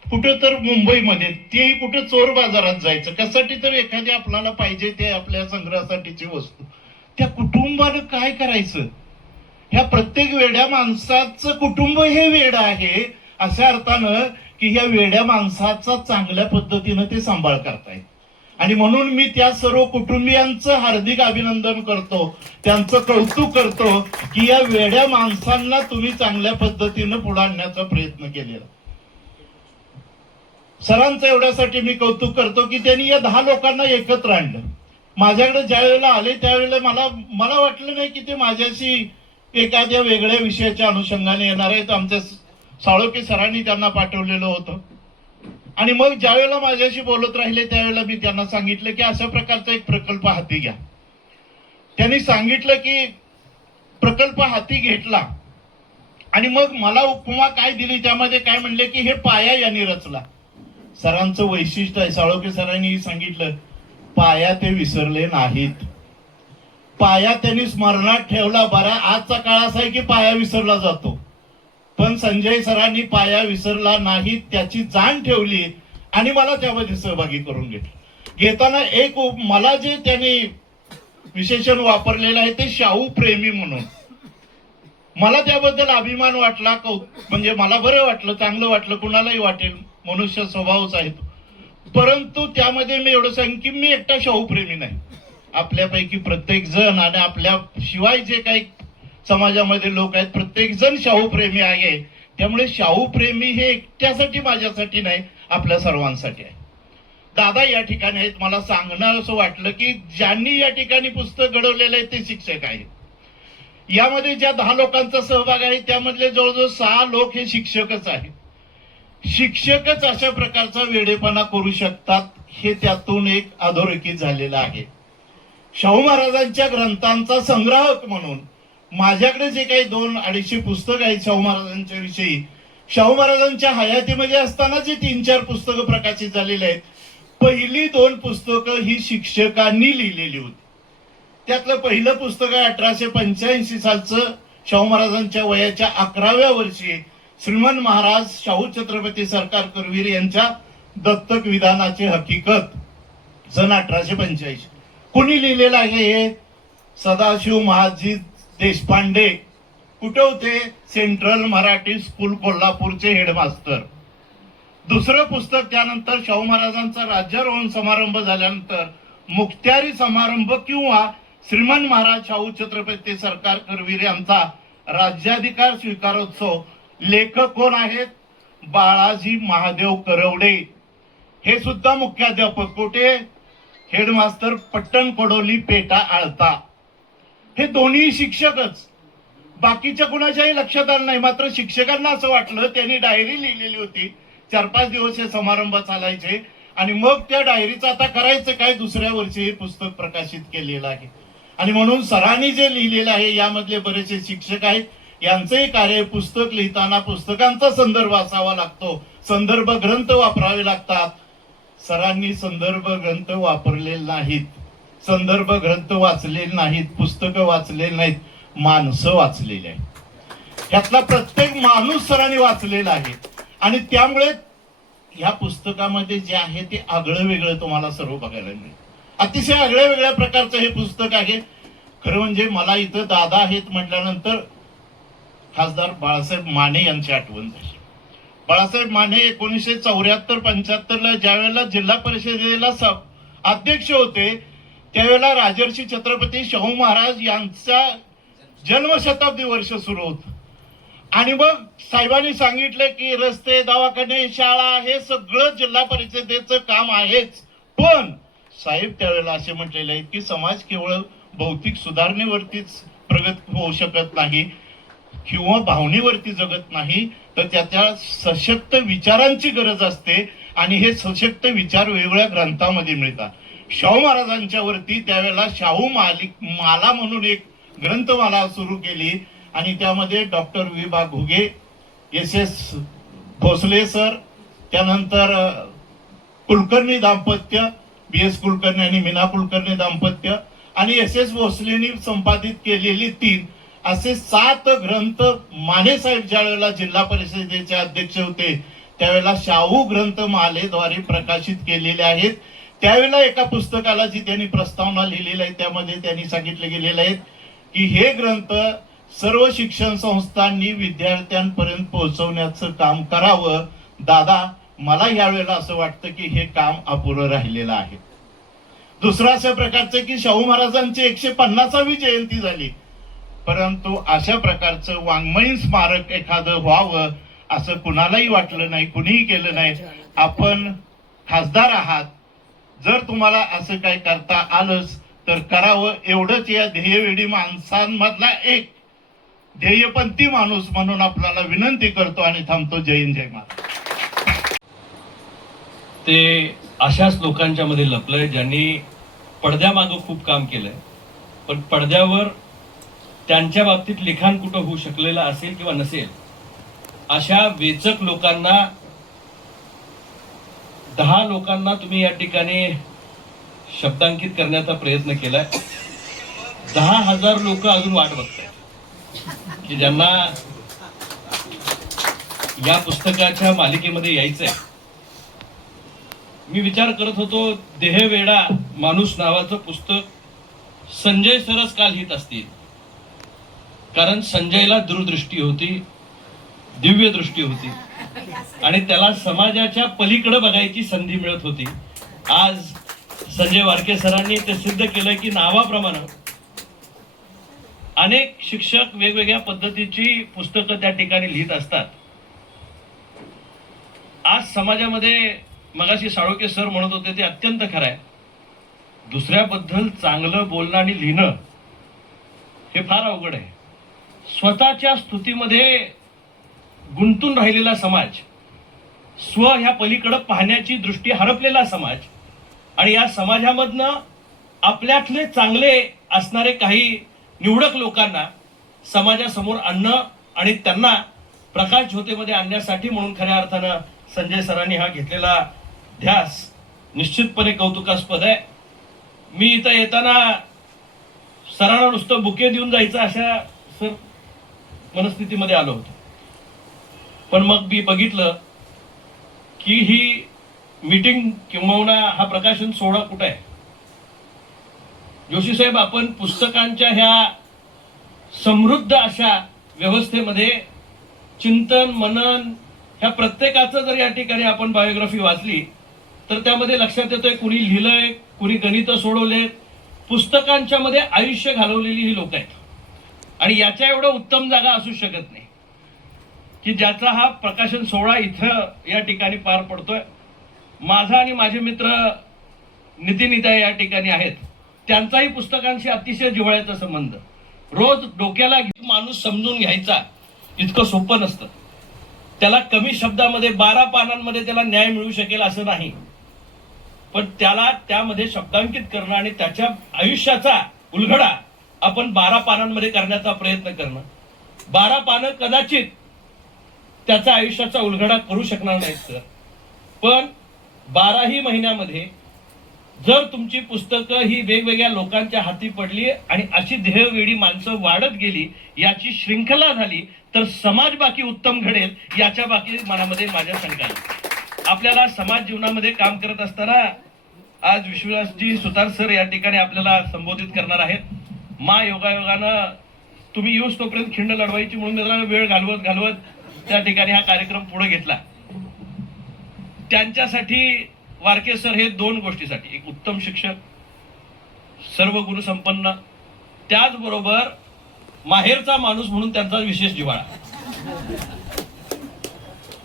कुठं तर मुंबईमध्ये, तेही कुठं चोर बाजारात जायचं कशासाठी, तर एखादी आपल्याला पाहिजे ते आपल्या संग्रहासाठीची वस्तू. त्या कुटुंबानं काय करायचं, ह्या प्रत्येक वेड्या माणसाचं कुटुंब हे वेड आहे, अशा अर्थानं की ह्या वेड्या माणसाचा चांगल्या पद्धतीनं ते सांभाळ करतायत. आणि म्हणून मी त्या सर्व कुटुंबियांचं हार्दिक अभिनंदन करतो, त्यांचं कौतुक करतो की या वेड्या माणसांना तुम्ही चांगल्या पद्धतीनं पुढे आणण्याचा प्रयत्न केलेला. सरांचं एवढ्यासाठी मी कौतुक करतो की त्यांनी या 10 लोकांना एकत्र आणलं. माझ्याकडे ज्या वेळेला आले त्यावेळेला मला वाटलं नाही की ते माझ्याशी एखाद्या वेगळ्या विषयाच्या अनुषंगाने येणार आहेत. आमच्या साळोखे सरांनी त्यांना पाठवलेलं होतं, आणि मग ज्या वेळेला माझ्याशी बोलत राहिले त्यावेळेला मी त्यांना सांगितलं की अशा प्रकारचा एक प्रकल्प हाती घ्या. त्यांनी सांगितलं की प्रकल्प हाती घेतला, आणि मग मला उपमा काय दिली, त्यामध्ये काय म्हणले की हे पाया यांनी रचला. सरांचं वैशिष्ट्य आहे, साळोखे सरांनी सांगितलं, पाया ते विसरले नाहीत. पाया त्यांनी स्मरणात ठेवला. बरा आजचा काळ असा आहे की पाया विसरला जातो, पण संजय सरांनी पाया विसरला नाही, त्याची जाण ठेवली आणि मला त्यामध्ये सहभागी करून घेताना एक मला जे त्यांनी विशेषण वापरलेलं आहे ते शाहू प्रेमी म्हणून. मला त्याबद्दल अभिमान वाटला, म्हणजे मला बरं वाटलं, चांगलं वाटलं, कुणालाही वाटेल, मनुष्य स्वभावच आहे तो. परंतु त्यामध्ये मी एवढं सांगेन की मी एकटा शाहू प्रेमी नाही, आपल्यापैकी प्रत्येक जण आणि आपल्या शिवाय जे काही समाजामध्ये लोक आहेत प्रत्येक जण शाहू प्रेमी आहे. त्यामुळे शाहू प्रेमी हे एकट्यासाठी माझ्यासाठी नाही, आपल्या सर्वांसाठी आहे. दादा या ठिकाणी आहेत. मला सांगणं असं वाटलं की ज्यांनी या ठिकाणी पुस्तक घडवलेलं आहे ते शिक्षक आहेत. यामध्ये ज्या 10 लोकांचा सहभाग आहे त्यामधले जवळजवळ 6 लोक हे शिक्षकच आहेत. शिक्षकच अशा प्रकारचा वेडेपणा करू शकतात हे त्यातून एक अधोरेखित झालेलं आहे. शाहू महाराजांच्या ग्रंथांचा संग्राहक म्हणून माझ्याकडे जे काही 200-250 पुस्तक आहेत शाहू महाराजांच्या विषयी, शाहू महाराजांच्या हयातीमध्ये असताना जे 3-4 पुस्तकं प्रकाशित झालेली आहेत, पहिली 2 पुस्तकं ही शिक्षकांनी लिहिलेली होती. त्यातलं पहिलं पुस्तक आहे 1885 सालचं, शाहू महाराजांच्या वयाच्या 11व्या वर्षी श्रीमंत महाराज शाहू छत्रपती सरकार करवीर यांच्या दत्तक विधानाची हकीकत, सन 1885. कोणी लिहिलेलं आहे हे? सदाशिव महाजी देशपांडे. कुठे होते? सेंट्रल मराठी स्कूल कोल्हापूरचे हेडमास्टर. दुसरं पुस्तक त्यानंतर शाहू महाराजांचा राज्यारोहण समारंभ झाल्यानंतर मुख्तारी समारंभ किंवा श्रीमंत महाराज शाहू छत्रपती सरकार करवीर यांचा राज्याधिकार स्वीकारोत्सव. लेखक कोण आहेत? बाळाजी महादेव करवडे. हे सुद्धा मुख्याध्यापक. कुठे? हेडमास्टर पट्टण कोडोली पेटा आळता. हे दोन्ही शिक्षकच. बाकीच्या कुणाच्याही लक्षात आलं नाही. मात्र शिक्षकांना असं वाटलं, त्यांनी डायरी लिहिलेली होती. 4-5 दिवस हे समारंभ चालायचे आणि मग त्या डायरीचं आता करायचं काय, दुसऱ्या वर्षी हे पुस्तक प्रकाशित केलेलं आहे. आणि म्हणून सरांनी जे लिहिलेलं आहे यामधले बरेचसे शिक्षक आहेत. यांचंही कार्य पुस्तक लिहिताना पुस्तकांचा संदर्भ असावा लागतो, संदर्भ ग्रंथ वापरावे लागतात. सरांनी संदर्भ ग्रंथ वापरलेले नाहीत, संदर्भ ग्रंथ वाचलेले नाहीत, पुस्तकं वाचलेली नाहीत, माणसं वाचलेली आहेत. यातला प्रत्येक माणूस सरांनी वाचलेला आहे. आणि त्यामुळे या पुस्तकामध्ये जे आहे ते आगळं वेगळं तुम्हाला सर्व बघायला मिळेल. अतिशय आगळ्या वेगळ्या प्रकारचं हे पुस्तक आहे. खरं म्हणजे मला इथं दादा आहेत म्हटल्यानंतर खासदार बाळासाहेब माने यांची आठवण झाली. बाळासाहेब माने 1974-75 ज्यावेळेला जिल्हा परिषदेला अध्यक्ष होते त्यावेळेला राजर्षी छत्रपती शाहू महाराज यांचा जन्मशताब्दी वर्ष सुरू होत. आणि मग साहेबांनी सांगितलं की रस्ते, दवाखाने, शाळा हे सगळं जिल्हा परिषदेचं काम आहेच. पण साहेब त्यावेळेला असे म्हटलेले आहेत की समाज केवळ भौतिक सुधारणेवरतीच प्रगत होऊ शकत नाही किंवा भावनेवरती जगत नाही, तर त्याच्या सशक्त विचारांची गरज असते. आणि हे सशक्त विचार वेगवेगळ्या ग्रंथामध्ये मिळतात. शाहू महाराजांच्या वरती त्यावेळेला शाहू माला म्हणून एक ग्रंथमाला सुरू केली आणि त्यामध्ये डॉक्टर वि. घुगे, SS भोसले सर, त्यानंतर कुलकर्णी दाम्पत्य, BS कुलकर्णी आणि मीना कुलकर्णी दाम्पत्य आणि SS भोसलेंनी संपादित केलेली 3 असे 7 ग्रंथ माने साहेब ज्या वेळेला जिल्हा परिषदेचे अध्यक्ष होते त्यावेळेला शाहू ग्रंथमालेद्वारे प्रकाशित केलेले आहेत. त्यावेळेला एका पुस्तकाला जी त्यांनी प्रस्तावना लिहिलेली आहे त्यामध्ये त्यांनी सांगितले गेलेले आहेत की हे ग्रंथ सर्व शिक्षण संस्थांनी विद्यार्थ्यांपर्यंत पोहोचवण्याचं काम करावं. दादा, मला यावेळेला असं वाटतं की हे काम अपुरं राहिलेलं आहे. दुसरं अशा प्रकारचं की शाहू महाराजांची 150वी जयंती झाली, परंतु अशा प्रकारचं वाङ्मयीन स्मारक एखादं व्हावं असं कुणालाही वाटलं नाही, कुणीही केलं नाही. आपण खासदार आहात, जर तुम्हाला असं काय करता आलंच तर करावं, एवढंच या ध्येयवेडी माणसांमधला एक ध्येयपंथी माणूस म्हणून आपल्याला विनंती करतो आणि थांबतो. जय हिंद, जय महाराज. ते अशाच लोकांच्या मध्ये लपलंय ज्यांनी पडद्यामागं खूप काम केलंय, पण पडद्यावर त्यांच्या बाबतीत लिखाण कुठं होऊ शकलेलं असेल किंवा नसेल अशा वेचक लोकांना, 10 लोकांना तुम्ही या ठिकाणी शब्दांकित करण्याचा प्रयत्न केलाय. 10,000 लोक अजून वाट बघतायत की ज्यांना या पुस्तकाच्या मालिकेमध्ये यायचंय. मी विचार करत होतो, देहवेडा माणूस नावाचं पुस्तक संजय सरच का लिहित असतील, कारण संजयला दूरदृष्टी होती, दिव्य दृष्टी होती आणि त्याला समाजाच्या पलीकडे बघायची संधी मिळत होती. आज संजय वारके सरांनी ते सिद्ध केलं की नावाप्रमाणे अनेक शिक्षक वेगवेगळ्या पद्धतीची पुस्तकं त्या ठिकाणी लिहित असतात. आज समाजामध्ये मगाशी साळोखे सर म्हणत होते ते अत्यंत खरं आहे. दुसऱ्याबद्दल चांगलं बोलणं आणि लिहिणं हे फार अवघड आहे. स्वतःच्या स्तुतीमध्ये गुंतून राहिलेला समाज, स्व ह्या पलीकडे पाहण्याची दृष्टी हरपलेला समाज, आणि या समाजामधनं आपल्यातले चांगले असणारे काही निवडक लोकांना समाजासमोर आणणं आणि त्यांना प्रकाश ज्योतीमध्ये आणण्यासाठी म्हणून खऱ्या अर्थानं संजय सरांनी हा घेतलेला ध्यास निश्चितपणे कौतुकास्पद आहे. मी इथं येताना सरांना नुसतं बुके देऊन जायचं अशा सर मनस्थितीमध्ये आलो होतो, पण मग मी बघितलं की ही मीटिंग किंवा हा प्रकाशन सोहळा कुठं आहे. जोशी साहेब, आपण पुस्तकांच्या ह्या समृद्ध अशा व्यवस्थेमध्ये चिंतन मनन ह्या प्रत्येकाचं जर या ठिकाणी आपण बायोग्राफी वाचली तर त्यामध्ये लक्षात येतोय कुणी लिहिलंय, कुणी गणितं सोडवलेत, पुस्तकांच्या मध्ये आयुष्य घालवलेली ही लोक आहेत. आणि याच्या एवढं उत्तम जागा असू शकत नाही की ज्याचा हा प्रकाशन सोहळा इथं या ठिकाणी पार पडतोय. माझा आणि माझे मित्र नितीन इथे या ठिकाणी आहेत, त्यांचाही पुस्तकांशी अतिशय जिव्हाळ्याचा संबंध. रोज डोक्याला माणूस समजून घ्यायचा इतकं सोपं नसतं. त्याला कमी शब्दामध्ये 12 पानांमध्ये त्याला न्याय मिळू शकेल असं नाही, पण त्याला त्यामध्ये शब्दांकित करणं आणि त्याच्या आयुष्याचा उलगडा आपण 12 पानांमध्ये करण्याचा प्रयत्न करणं. 12 पानं कदाचित त्याच्या आयुष्याचा उलगडा करू शकणार नाहीत सर, पण 12ही महिन्यामध्ये जर तुमची पुस्तकं ही वेगवेगळ्या लोकांच्या हाती पडली आणि अशी ध्येयवेडी माणसं वाढत गेली, याची शृंखला झाली, तर समाज बाकी उत्तम घडेल याच्या बाकी मनामध्ये माझ्या शंका आहे. आपल्याला समाज जीवनामध्ये काम करत असताना आज विश्वासजी सुतार सर या ठिकाणी आपल्याला संबोधित करणार आहेत. योगायोगानं तुम्ही येऊस तोपर्यंत खिंड लढवायची म्हणून जरा वेळ घालवत त्या ठिकाणी हा कार्यक्रम पुढे घेतला. त्यांच्यासाठी वारके सर हे 2 गोष्टीसाठी, एक उत्तम शिक्षक, सर्व गुणसंपन्न, त्याचबरोबर माहेरचा माणूस म्हणून त्यांचा विशेष जिव्हाळा.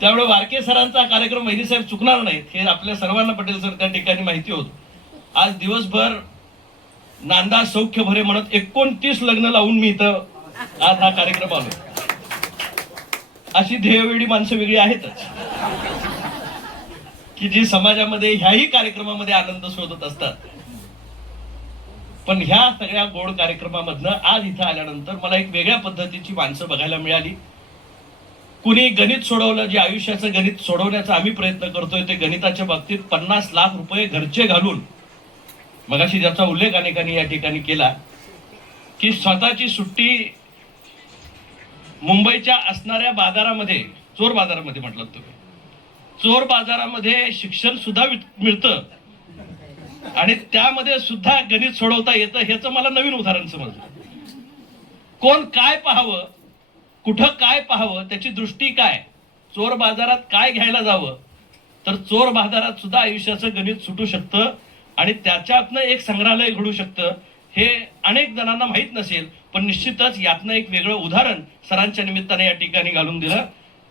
त्यामुळे वारके सरांचा कार्यक्रम वैदी साहेब चुकणार नाहीत हे आपल्या सर्वांना पटेल सर त्या ठिकाणी माहिती होत. आज दिवसभर नांदा सौख्य भरे म्हणत 29 लग्न लावून मी इथं आज हा कार्यक्रम आलो. अशी ध्येयवेडी माणसं वेगळी आहेतच की जी समाजामध्ये ह्याही कार्यक्रमामध्ये आनंद शोधत असतात. पण ह्या सगळ्या गोड कार्यक्रमामधनं आज इथं आल्यानंतर मला एक वेगळ्या पद्धतीची माणसं बघायला मिळाली. कुणी गणित सोडवलं, जे आयुष्याचं गणित सोडवण्याचा आम्ही प्रयत्न करतोय ते गणिताच्या बाबतीत 50 लाख रुपये घरचे घालून, मगाशी ज्याचा उल्लेख अनेकांनी या ठिकाणी केला की स्वतःची सुट्टी मुंबईच्या असणाऱ्या बाजारामध्ये, चोर बाजारामध्ये म्हटलं तुम्ही, चोर बाजारामध्ये शिक्षण सुद्धा मिळतं आणि त्यामध्ये सुद्धा गणित सोडवता येतं. ह्याचं मला नवीन उदाहरण समजलं. कोण काय पाहावं, कुठं काय पाहावं, त्याची दृष्टी काय, चोर बाजारात काय घ्यायला जावं, तर चोर बाजारात सुद्धा आयुष्याचं गणित सुटू शकतं आणि त्याच्यातनं एक संग्रहालय घडू शकतं. हे अनेक जणांना माहीत नसेल, पण निश्चितच यातनं एक वेगळं उदाहरण सरांच्या निमित्ताने या ठिकाणी घालून दिलं.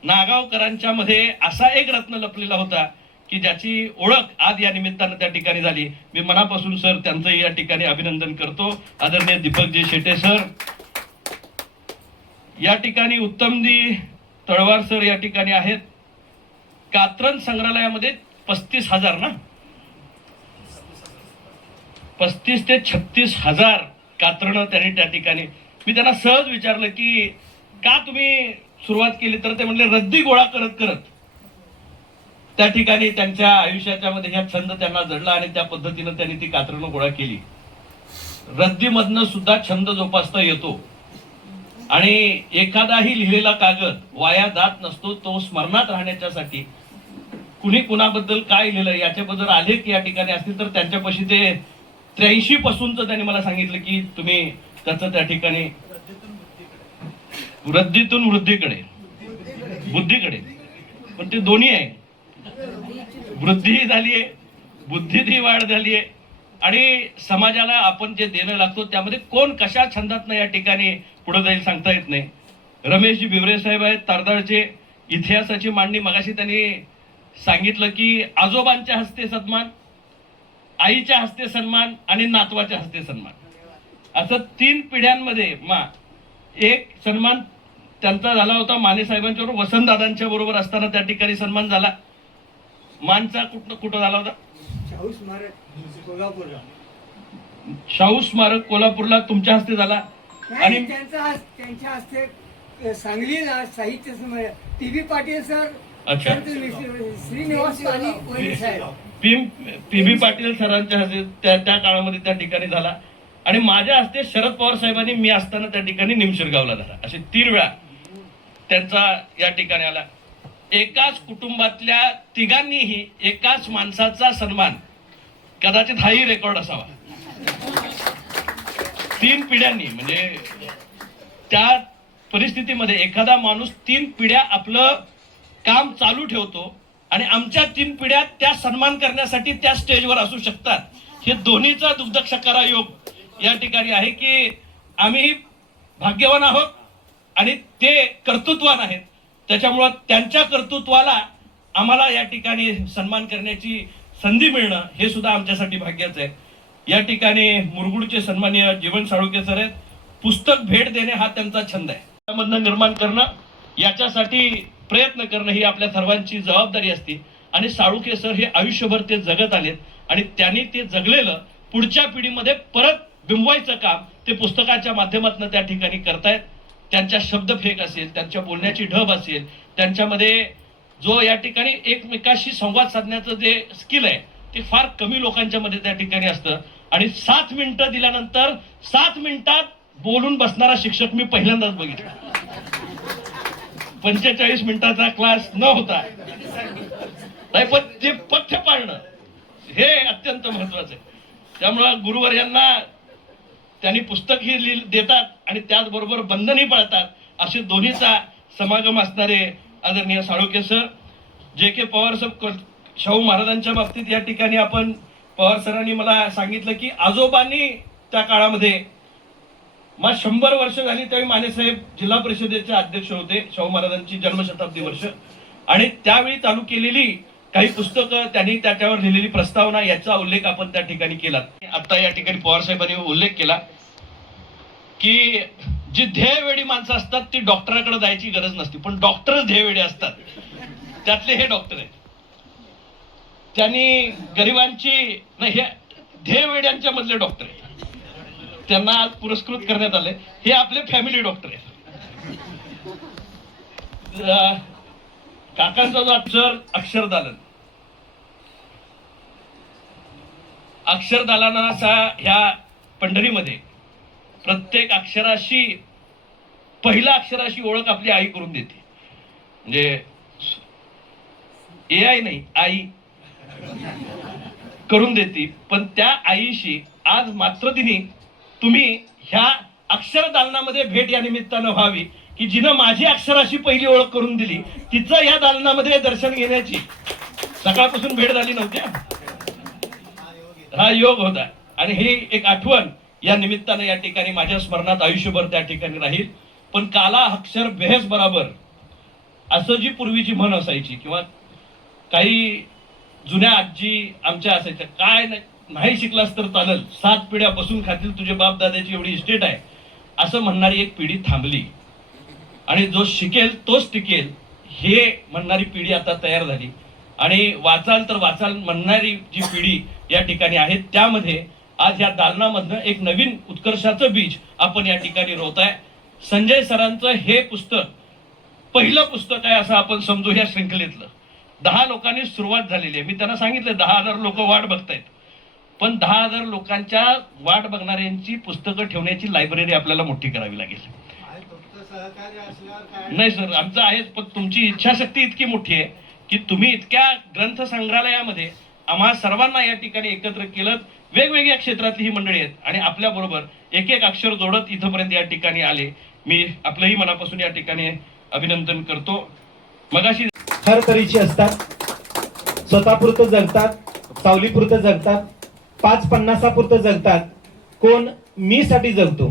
नागावकरांच्या मध्ये असा एक रत्न लपलेला होता की ज्याची ओळख आज या निमित्तानं त्या ठिकाणी झाली. मी मनापासून सर त्यांचंही या ठिकाणी अभिनंदन करतो. आदरणीय दीपकजी शेटे सर या ठिकाणी, उत्तमजी तळवार सर या ठिकाणी आहेत. कात्रण संग्रहालयामध्ये 35,000 ना, 35 ते 36,000 कात्रणं त्यांनी त्या ठिकाणी. मी त्यांना सहज विचारलं की का तुम्ही सुरुवात केली, तर ते म्हणले रद्दी गोळा करत करत त्या ठिकाणी त्यांच्या आयुष्याच्या मध्ये ह्या छंद त्यांना जडला आणि त्या पद्धतीनं त्यांनी ती कात्रणं गोळा केली. रद्दीमधनं सुद्धा छंद जोपासता येतो आणि एखादाही लिहिलेला कागद वाया जात नसतो. तो स्मरणात राहण्याच्यासाठी कुणी कुणाबद्दल काय लिहिलं याच्याबद्दल आलेख या ठिकाणी असतील तर त्यांच्यापाशी ते 83 पासूनच त्यांनी मला सांगितलं की तुम्ही त्याचं त्या ठिकाणी वृद्धीतून वृद्धीकडे, बुद्धीकडे, पण ते दोन्ही आहे. वृद्धीही झालीये, बुद्धीतही वाढ झालीये आणि समाजाला आपण जे देणं लागतो त्यामध्ये कोण कशा छंदातनं या ठिकाणी पुढे जाईल सांगता येत नाही. रमेशजी बिवरे साहेब आहेत तारदाळचे, इतिहासाची मांडणी मगाशी त्यांनी सांगितलं की आजोबांच्या हस्ते सन्मान, आईच्या हस्ते सन्मान आणि नातवाच्या हस्ते सन्मान, असं 3 पिढ्यांमध्ये एक सन्मान त्यांचा झाला होता माने साहेबांच्या बरोबर, वसंतदादांच्या बरोबर असताना त्या ठिकाणी सन्मान झाला. मानचा कुठं झाला होता? शाहू स्मारक कोल्हापूरला तुमच्या हस्ते झाला. आणि त्यांच्या हस्ते सांगली साहित्य टीबी पाटील सर, अच्छा, श्रीनिवास साहेब, पी.बी. पाटील सरांच्या हस्ते त्या काळामध्ये त्या ठिकाणी झाला. आणि माझ्या हस्ते शरद पवार साहेबांनी मी असताना त्या ठिकाणी निमशिरगावला झाला. असे 3 वेळा त्यांचा या ठिकाणी आला. एकाच कुटुंबातल्या तिघांनीही एकाच माणसाचा सन्मान, कदाचित हाही रेकॉर्ड असावा. 3 पिढ्यांनी, म्हणजे त्या परिस्थितीमध्ये एखादा माणूस 3 पिढ्या आपलं काम चालू ठेवतो आणि आमच्या 3 पिढ्या त्या सन्मान करण्यासाठी त्या स्टेजवर असू शकतात. हे दोन्हीचा दुग्धक्षकारा योग या ठिकाणी आहे की आम्ही भाग्यवान आहोत आणि ते कर्तृत्वान आहेत. त्याच्यामुळं त्यांच्या कर्तृत्वाला आम्हाला या ठिकाणी सन्मान करण्याची संधी मिळणं हे सुद्धा आमच्यासाठी भाग्याचं आहे. या ठिकाणी मुरगुडचे सन्माननीय जीवन साळुंखे सर आहेत. पुस्तक भेट देणे हा त्यांचा छंद आहे. त्यामधनं निर्माण करणं, याच्यासाठी प्रयत्न करणं ही आपल्या सर्वांची जबाबदारी असते. आणि साळुंखे सर हे आयुष्यभर ते जगत आलेत आणि त्यांनी ते जगलेलं पुढच्या पिढीमध्ये परत बिंबवायचं काम ते पुस्तकाच्या माध्यमातून त्या ठिकाणी करतायत. त्यांच्या शब्दफेक असेल, त्यांच्या बोलण्याची ढब असेल, त्यांच्यामध्ये जो या ठिकाणी एकमेकाशी संवाद साधण्याचं जे स्किल आहे ते फार कमी लोकांच्या मध्ये त्या ठिकाणी असतं. आणि 7 मिनिटं दिल्यानंतर 7 मिनिटात बोलून बसणारा शिक्षक मी पहिल्यांदाच बघितला. 45 मिनिटाचा क्लास न होता नाही, पण ते पथ्य पाळणं हे अत्यंत महत्वाचं आहे. त्यामुळं गुरुवर्यांना त्यांनी पुस्तकही देतात आणि त्याचबरोबर बंधनही पाळतात. असे दोन्हीचा समागम असणारे आदरणीय साळुंखे सर, जे.के. पवार साहेब, शाहू महाराजांच्या बाबतीत या ठिकाणी आपण पवार सरांनी मला सांगितलं की आजोबांनी त्या काळामध्ये 100 वर्ष झाली त्यावेळी मानेसाहेब जिल्हा परिषदेचे अध्यक्ष होते, शाहू महाराजांची जन्मशताब्दी वर्ष, आणि त्यावेळी चालू केलेली काही पुस्तकं, त्यांनी त्याच्यावर लिहिलेली प्रस्तावना याचा उल्लेख आपण त्या ठिकाणी केला. आता या ठिकाणी पवार साहेबांनी उल्लेख केला की जी ध्येयवेडी माणसं असतात ती डॉक्टराकडे जायची गरज नसते, पण डॉक्टरच ध्येयवेडी असतात. त्यातले हे डॉक्टर आहेत. त्यांनी गरिबांची नाही, हे ध्येयवेड्यांच्या मधले डॉक्टर आहेत. त्यांना आज पुरस्कृत करण्यात आले. हे आपले फॅमिली डॉक्टर आहेत. काकांचा जो अक्षर अक्षरदालन, अक्षरदालनाचा ह्या पंढरीमध्ये प्रत्येक अक्षराशी, पहिल्या अक्षराशी ओळख आपली आई करून देते. म्हणजे AI नाही, आई करून देते. पण त्या आईशी आज मातृदिनी तुम्ही ह्या अक्षरदालनामध्ये भेट या निमित्तानं व्हावी की जिनं माझी अक्षराशी पहिली ओळख करून दिली, तिचं या दालनामध्ये दर्शन घेण्याची सकाळपासून भेट झाली नव्हती. हा योग होता आणि ही एक आठवण या निमित्तानं या ठिकाणी माझ्या स्मरणात आयुष्यभर त्या ठिकाणी राहील. पण काला अक्षर बेहस बराबर असं जी पूर्वीची म्हण असायची, किंवा काही जुन्या आजी आमच्या असायच्या, काय नाही शिकलास तर चालेल, 7 पिढ्या बसून खातील तुझे बाप दादाची एवढी इस्टेट आहे, असं म्हणणारी एक पिढी थांबली. आणि जो शिकेल तोच टिकेल हे म्हणणारी पिढी आता तयार झाली. आणि वाचाल तर वाचाल म्हणणारी जी पिढी या ठिकाणी आहे, त्यामध्ये आज या दालनामधनं एक नवीन उत्कर्षाचं बीज आपण या ठिकाणी रोवताय. संजय सरांचं हे पुस्तक पहिलं पुस्तक आहे असं आपण समजू या शृंखलेतलं. 10 लोकांनी सुरुवात झालेली आहे. मी त्यांना सांगितलं 10,000 लोक वाट बघतायत, पण 10,000 लोकांच्या वाट बघणाऱ्यांची पुस्तकं ठेवण्याची लायब्ररी आपल्याला मोठी करावी लागेल. नाही सर, आमचं आहेच, पण तुमची इच्छाशक्ती इतकी मोठी आहे की तुम्ही इतक्या ग्रंथ संग्रहालयामध्ये आम्हा सर्वांना या ठिकाणी एकत्र केलं. वेगवेगळ्या क्षेत्रातली ही मंडळी आहेत आणि आपल्या बरोबर एक एक अक्षर जोडत इथपर्यंत या ठिकाणी आले. मी आपलंही मनापासून या ठिकाणी अभिनंदन करतो. मगाशी हर तऱ्हेची असतात, स्वतःपुरतं जगतात, सावलीपुरतं जगतात, 5-50पुरतं जगतात, कोण मी साठी जगतो.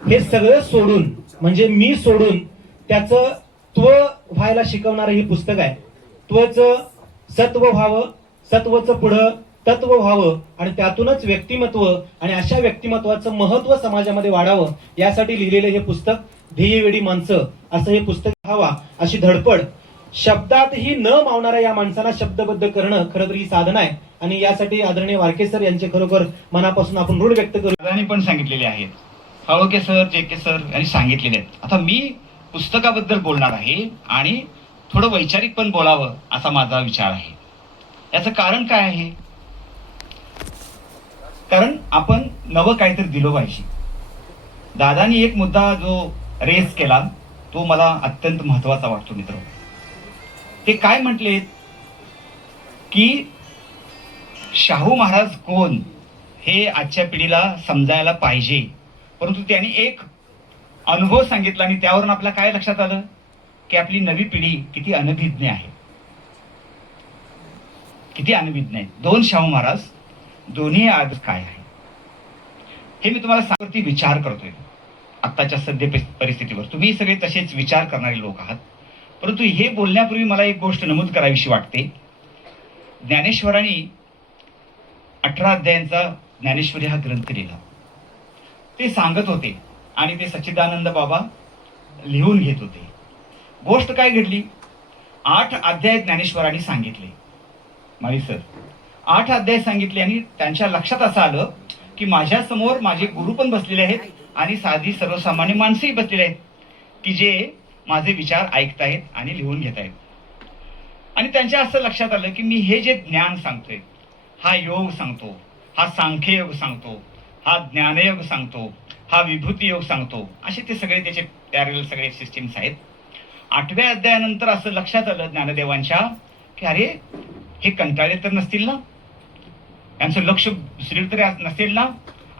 हे सगळं सोडून, म्हणजे मी सोडून त्याचं त्व व्हायला शिकवणारं हे पुस्तक आहे. त्वच सत्व व्हावं, सत्वचं पुढं तत्व व्हावं आणि त्यातूनच व्यक्तिमत्व आणि अशा व्यक्तिमत्वाचं महत्व समाजामध्ये वाढावं यासाठी लिहिलेलं हे पुस्तक ध्येयवेडी माणसं असं हे पुस्तक व्हावा अशी धडपड शब्दातही न मावणाऱ्या या माणसाला शब्दबद्ध करणं खरं तर ही साधना आहे आणि यासाठी आदरणीय वारके सर यांचे खरोखर मनापासून आपण ऋण व्यक्त करू. दादांनी पण सांगितलेले आहेत, फाळके सर, JK सर यांनी सांगितलेले आहेत. आता मी पुस्तकाबद्दल बोलणार आहे आणि थोडं वैचारिक पण बोलावं असा माझा विचार आहे. याचं कारण काय आहे? कारण आपण नवं काहीतरी दिलं पाहिजे. दादानी एक मुद्दा जो रेस केला तो मला अत्यंत महत्वाचा वाटतो मित्र. ते काय म्हटले की शाहू महाराज कोण हे आजच्या पिढीला समजायला पाहिजे, परंतु त्यांनी एक अनुभव सांगितला आणि त्यावरून आपल्याला काय लक्षात आलं की आपली नवी पिढी किती अनभिज्ञ आहे, किती अनभिज्ञ आहे. दोन शाहू महाराज, दोन्ही आज काय आहे हे मी तुम्हाला सांगते. विचार करतोय आत्ताच्या सध्या परिस्थितीवर. तुम्ही सगळे तसेच विचार करणारे लोक आहात, परंतु हे बोलण्यापूर्वी मला एक गोष्ट नमूद करावीशी वाटते. ज्ञानेश्वरांनी 18 अध्यायांचा ज्ञानेश्वरी हा ग्रंथ लिहिला. ते सांगत होते आणि ते सच्चिदानंद बाबा लिहून घेत होते. गोष्ट काय घडली? 8 अध्याय ज्ञानेश्वरांनी सांगितले. माळी सर 8 अध्याय सांगितले आणि त्यांच्या लक्षात असं आलं की माझ्या समोर माझे गुरु पण बसलेले आहेत आणि साधी सर्वसामान्य माणसंही बसलेले आहेत की जे माझे विचार ऐकतायत आणि लिहून घेत आहेत. आणि त्यांच्या असं लक्षात आलं की मी हे जे ज्ञान सांगतोय, हा योग सांगतो, हा सांख्ययोग सांगतो, हा ज्ञानयोग सांगतो, हा विभूती योग सांगतो, असे ते सगळे त्याचे पॅरल सगळे सिस्टीम्स आहेत. 8व्या अध्यायानंतर असं लक्षात आलं ज्ञानदेवांच्या की अरे हे कंटाळे तर नसतील ना, यांचं लक्ष दुसरीकडे तरी नसेल ना.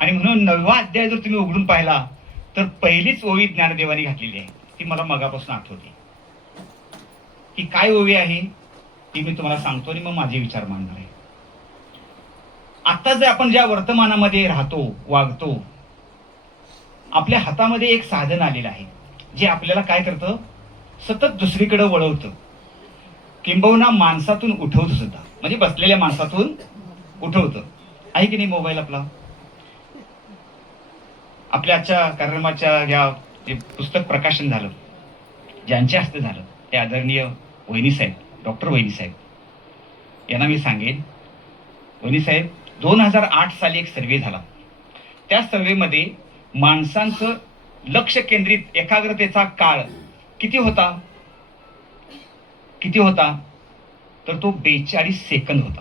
आणि म्हणून 9वा अध्याय जर तुम्ही उघडून पाहिला तर पहिलीच ओवी ज्ञानदेवानी घातलेली आहे. ती मला मगापासून आठवते. ही काय ओवी आहे ती मी तुम्हाला सांगतो आणि मग माझे विचार मांडणार आहे. आता जे आपण ज्या वर्तमानामध्ये राहतो, वागतो, आपल्या हातामध्ये एक साधन आलेलं आहे जे आपल्याला काय करतं, सतत दुसरीकडे वळवतं, किंबहुना माणसातून उठवतं सुद्धा. म्हणजे बसलेल्या माणसातून उठवतं. आहे की नाही मोबाईल आपला? आपल्या आजच्या कार्यक्रमाच्या या जे पुस्तक प्रकाशन झालं, ज्यांच्या हस्ते झालं ते आदरणीय वहिनी साहेब, डॉक्टर वहिनी साहेब यांना मी सांगेन. वहिनी साहेब 2008 साली एक सर्वे झाला. त्या सर्वेमध्ये माणसांचं लक्ष केंद्रित एकाग्रतेचा काळ किती होता? किती होता? तर तो 42 सेकंद होता.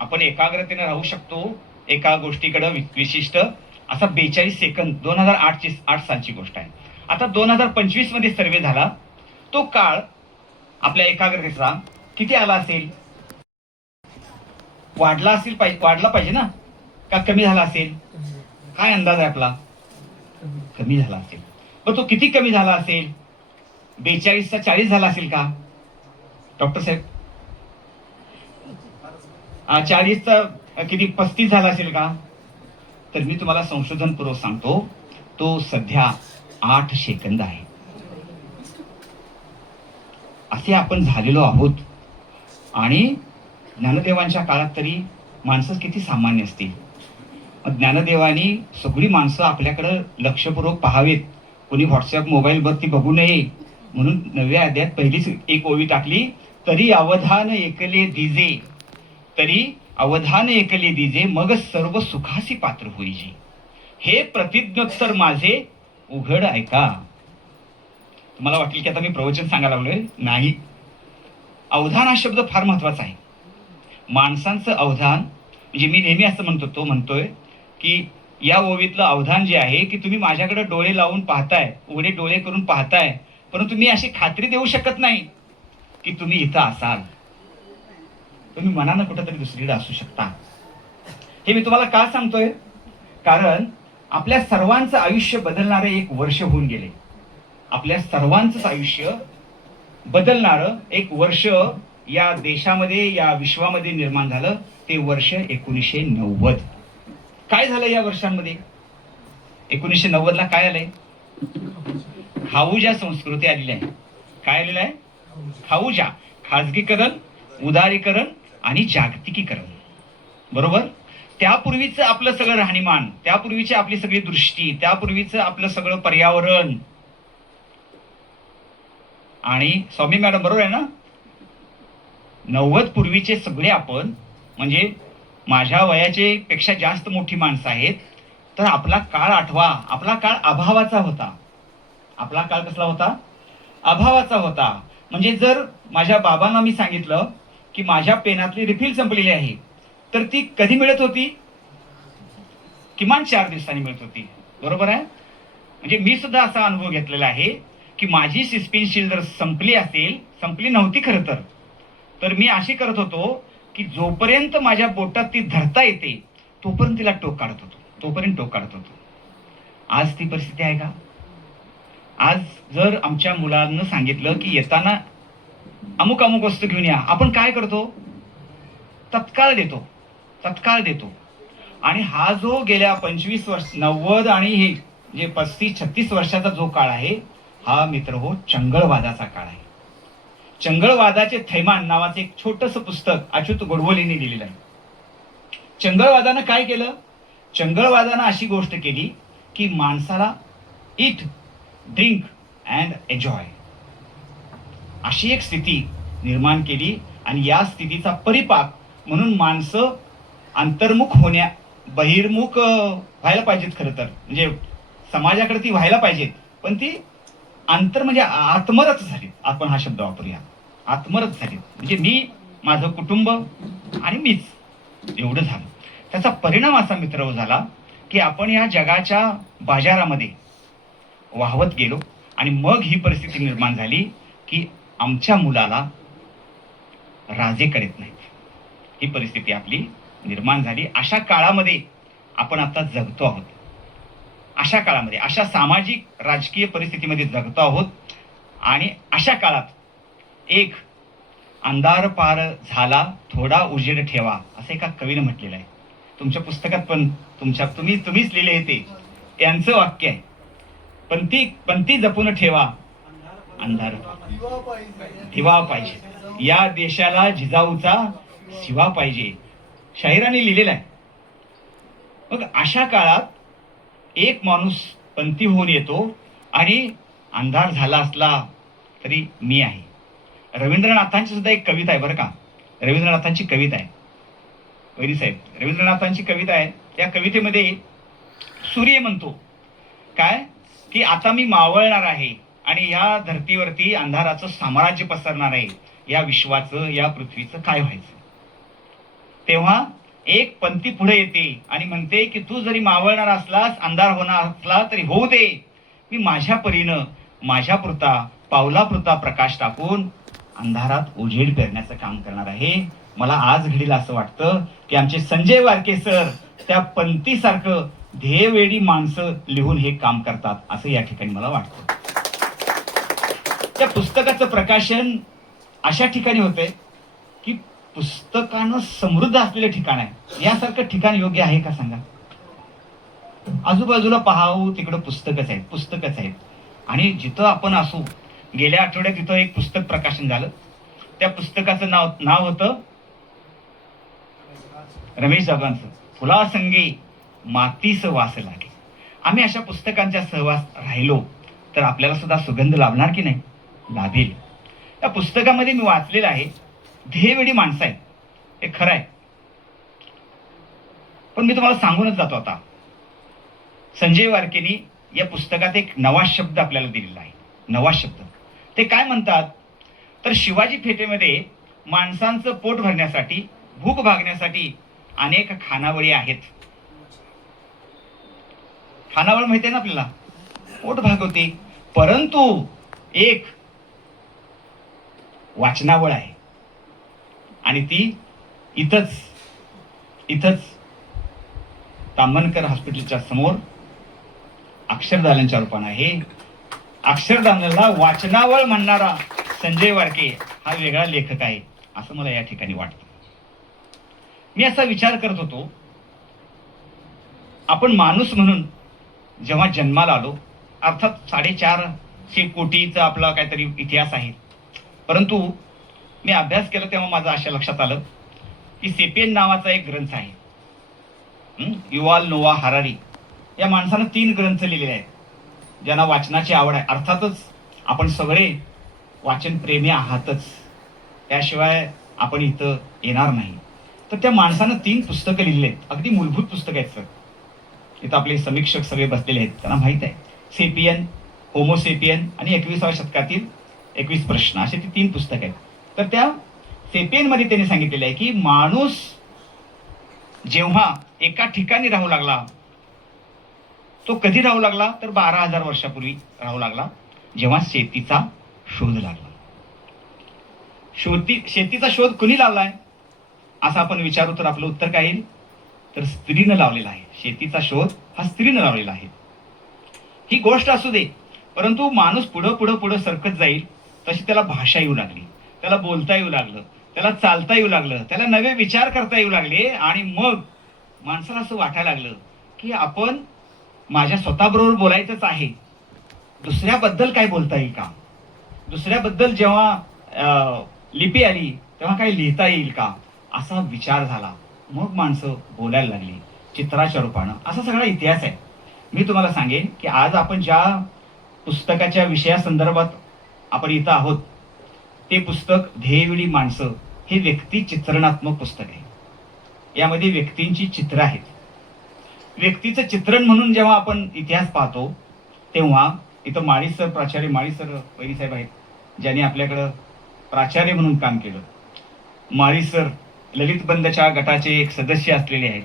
आपण एकाग्रतेने राहू शकतो एका गोष्टीकडे विशिष्ट असा 42 सेकंद 2008 सालची गोष्ट आहे. आता 2025 मध्ये सर्वे झाला. तो काळ आपल्या एकाग्रतेचा किती आला असेल? वाढला पाहिजे ना, का कमी झाला असेल? काय अंदाज आहे आपला? कमी झाला असेल. पण तो किती कमी झाला असेल? 42चा 40 झाला असेल का डॉक्टर साहेब? 40चा किती 35 झाला असेल का? तर मी तुम्हाला संशोधनपूर्वक सांगतो, तो सध्या 8 सेकंद आहे. असे आपण झालेलो आहोत. आणि ज्ञानदेवांच्या काळात तरी माणसं किती सामान्य असतील. ज्ञानदेवानी सगळी माणसं आपल्याकडे लक्षपूर्वक पाहावेत, कोणी व्हॉट्सअप मोबाईलवरती बघू नये म्हणून 9व्या अध्यायात पहिलीच एक ओवी टाकली. तरी अवधान एकले दिजे, तरी अवधान एकले दिजे, मग सर्व सुखासी पात्र होईजे. हे प्रतिज्ञोत्तर माझे उघड ऐका. तुम्हाला वाटेल की आता मी प्रवचन सांगायला लागलोय. नाही, अवधान हा शब्द फार महत्वाचा आहे. माणसांचं अवधान म्हणजे मी नेहमी असं म्हणतोय की या ओवीतलं अवधान जे आहे की तुम्ही माझ्याकडे डोळे लावून पाहताय, उघडे डोळे करून पाहताय, परंतु मी अशी खात्री देऊ शकत नाही की तुम्ही इथं असाल. तुम्ही मनानं कुठंतरी दुसरीकडे असू शकता. हे मी तुम्हाला का सांगतोय? कारण आपल्या सर्वांचं आयुष्य बदलणारे एक वर्ष होऊन गेले. आपल्या सर्वांचंच आयुष्य बदलणारं एक वर्ष या देशामध्ये, या विश्वामध्ये निर्माण झालं. ते वर्ष 1990. काय झालं या वर्षांमध्ये? 1990ला काय आलंय? खाऊजा संस्कृती आलेली आहे. काय आलेलं आहे? खाऊजा, खाजगीकरण, उदारीकरण आणि जागतिकीकरण. बरोबर. त्यापूर्वीचं आपलं सगळं राहणीमान, त्यापूर्वीची आपली सगळी दृष्टी, त्यापूर्वीचं आपलं सगळं पर्यावरण. आणि स्वामी मॅडम बरोबर आहे ना, 90 पूर्वीचे सगळे आपण, म्हणजे माझ्या वयाचे पेक्षा जास्त मोठी माणसं आहेत. तर आपला काळ आठवा. आपला काळ अभावाचा होता. आपला काळ कसला होता? अभावाचा होता. म्हणजे जर माझ्या बाबांना मी सांगितलं की माझ्या पेनातली रिफिल संपलेली आहे, तर ती कधी मिळत होती? किमान 4 दिवसांनी मिळत होती. बरोबर आहे. म्हणजे मी सुद्धा असा अनुभव घेतलेला आहे की माझी सिस्पेन्शिल जर संपली असेल, संपली नव्हती खरं तर मी अशी करत होतो की जोपर्यंत माझ्या बोटात ती धरता येते तोपर्यंत तिला टोक काढत होतो. आज ती परिस्थिती आहे का? आज जर आमच्या मुलांना सांगितलं की येताना अमुक अमुक वस्तू घेऊन या, आपण काय करतो? तत्काळ देतो. आणि हा जो गेल्या 25 वर्ष 90 आणि हे जे 35-36 वर्षाचा जो काळ आहे, हा मित्र हो चंगळवादाचा काळ आहे. चंगळवादाचे थैमान नावाचे एक छोटस पुस्तक अच्युत गोडबोलेंनी लिहिलेलं आहे. चंगळवादानं काय केलं? चंगळवादानं अशी गोष्ट केली की माणसाला ईट, ड्रिंक अँड एन्जॉय अशी एक स्थिती निर्माण केली. आणि या स्थितीचा परिपाक म्हणून माणसं अंतर्मुख बहिर्मुख व्हायला पाहिजेत. खरं तर म्हणजे समाजाकडे ती व्हायला पाहिजेत, पण ती म्हणजे आत्मरत झाली. आपण हा शब्द वापरूया, आत्मरत झाली. म्हणजे मी, माझं कुटुंब आणि मीच, एवढं झालं. त्याचा परिणाम असा मित्र झाला की आपण या जगाच्या बाजारामध्ये वाहवत गेलो. आणि मग ही परिस्थिती निर्माण झाली की आमच्या मुलाला राजे कळत नाहीत. ही परिस्थिती आपली निर्माण झाली. अशा काळामध्ये आपण आता जगतो आहोत. अशा काळामध्ये, अशा सामाजिक राजकीय परिस्थितीमध्ये जगतो आहोत. आणि अशा काळात एक अंधार पार झाला थोडा उजेड ठेवा, असं एका कवीनं म्हटलेलं आहे. तुमच्या पुस्तकात पण तुम्हीच लिहिले ते यांचं वाक्य आहे. पंथी जपून ठेवा, अंधार दिवा पाहिजे, या देशाला जिजाऊचा शिवा पाहिजे, शाहिरांनी लिहिलेला आहे. मग अशा काळात एक माणूस पंथी होऊन येतो आणि अंधार झाला असला तरी मी आहे. रवींद्रनाथांची सुद्धा एक कविता आहे बरं का. रवींद्रनाथांची कविता आहे वैरी साहेब, रवींद्रनाथांची कविता आहे. त्या कवितेमध्ये सूर्य म्हणतो काय की आता मी मावळणार आहे आणि या धर्तीवरती अंधाराचं साम्राज्य पसरणार आहे. या विश्वाचं, या पृथ्वीचं काय व्हायचं? तेव्हा एक पंथी पुढे येते आणि म्हणते की तू जरी मावळणार असलास, अंधार होणार असला तरी होऊ दे, मी माझ्या परीनं, माझ्या पुरता, पावलापुरता प्रकाश टाकून अंधारात उजेड पेरण्याचं काम करणार आहे. मला आज घडीला असं वाटतं की आमचे संजय वारके सर त्या पंथीसारखं ध्येयवेडी माणसं लिहून हे काम करतात असं या ठिकाणी मला वाटतं. त्या पुस्तकाचं प्रकाशन अशा ठिकाणी होतंय की पुस्तकानं समृद्ध असलेलं ठिकाण आहे. यासारखं ठिकाण योग्य आहे का सांगा? आजूबाजूला पाहावं तिकडं पुस्तकच आहेत. आणि जिथं आपण असू, गेल्या आठवड्यात तिथं एक पुस्तक प्रकाशन झालं. त्या पुस्तकाचं नाव होतं रमेश बाबांचं, फुलासंगे मातीस वास लागे. आम्ही अशा पुस्तकांच्या सहवास राहिलो तर आपल्याला सुद्धा सुगंध लाभणार की नाही? लाभेल. त्या पुस्तकामध्ये मी वाचलेलं आहे, ध्येयवेडी माणसं आहेत, हे खरं आहे. पण मी तुम्हाला सांगूनच जातो आता, संजय वारकेनी या पुस्तकात एक नवा शब्द आपल्याला दिलेला आहे. नवा शब्द ते काय म्हणतात तर शिवाजी फेटेमध्ये माणसांचं पोट भरण्यासाठी, भूक भागण्यासाठी अनेक खानावळी आहेत. खानावळ माहिती आहे ना आपल्याला, पोट भागवते. परंतु एक वाचनावळ आहे आणि ती इथंच तांबनकर हॉस्पिटलच्या समोर अक्षरदानांच्या रूपाने आहे. अक्षरदानाला वाचनावळ म्हणणारा संजय वारके हा वेगळा लेखक आहे असं मला या ठिकाणी वाटतं. मी असा विचार करत होतो, आपण माणूस म्हणून जेव्हा जन्माला आलो, अर्थात 450 कोटीचा आपला काहीतरी इतिहास आहे, परंतु मी अभ्यास केला तेव्हा माझं अशा लक्षात आलं की सेपियन नावाचा एक ग्रंथ आहे. युवाल नोवा हरारी या माणसानं 3 ग्रंथ लिहिलेले आहेत. ज्यांना वाचनाची आवड आहे, अर्थातच आपण सगळे वाचन प्रेमी आहातच, त्याशिवाय आपण इथं येणार नाही. तर त्या माणसानं 3 पुस्तकं लिहिली आहेत, अगदी मूलभूत पुस्तकं आहेत सर. इथं आपले समीक्षक सगळे बसलेले आहेत, त्यांना माहीत आहे. सेपियन, होमोसेपियन आणि 21व्या शतकातील 21 प्रश्न, असे ती 3 पुस्तकं आहेत. तर त्या सेपियनमध्ये त्यांनी सांगितलेलं आहे की माणूस जेव्हा एका ठिकाणी राहू लागला, तो कधी राहू लागला तर 12,000 वर्षापूर्वी राहू लागला, जेव्हा शेतीचा शोध लागला. शेतीचा शोध कुणी लावलाय असं आपण विचारू तर आपलं उत्तर काय येईल, तर स्त्रीनं लावलेला आहे. शेतीचा शोध हा स्त्रीनं लावलेला आहे. ही गोष्ट असू दे, परंतु माणूस पुढं पुढं पुढं सरकत जाईल तशी त्याला भाषा येऊ लागली, त्याला बोलता येऊ लागलं, त्याला चालता येऊ लागलं, त्याला नवे विचार करता येऊ लागले. आणि मग माणसाला असं वाटायला लागलं की आपण माझ्या स्वतःबरोबर बोलायचंच आहे, दुसऱ्याबद्दल काय बोलता येईल का, दुसऱ्याबद्दल जेव्हा लिपी आली तेव्हा काय लिहिता येईल का, असा विचार झाला. मग माणसं बोलायला लागली चित्राच्या रूपानं. असा सगळा इतिहास आहे. मी तुम्हाला सांगेन की आज आपण ज्या पुस्तकाच्या विषयासंदर्भात आपण इथं आहोत, ते पुस्तक ध्येयवेडी माणसं हे व्यक्ती चित्रणात्मक पुस्तक आहे. यामध्ये व्यक्तींची चित्र आहेत. व्यक्तीचं चित्रण म्हणून जेव्हा आपण इतिहास पाहतो तेव्हा इथं माळी सर, प्राचार्य माळी सर वैरीसाहेब आहेत, ज्यांनी आपल्याकडं प्राचार्य म्हणून काम केलं. माळी सर ललित बंधच्या गटाचे एक सदस्य असलेले आहेत.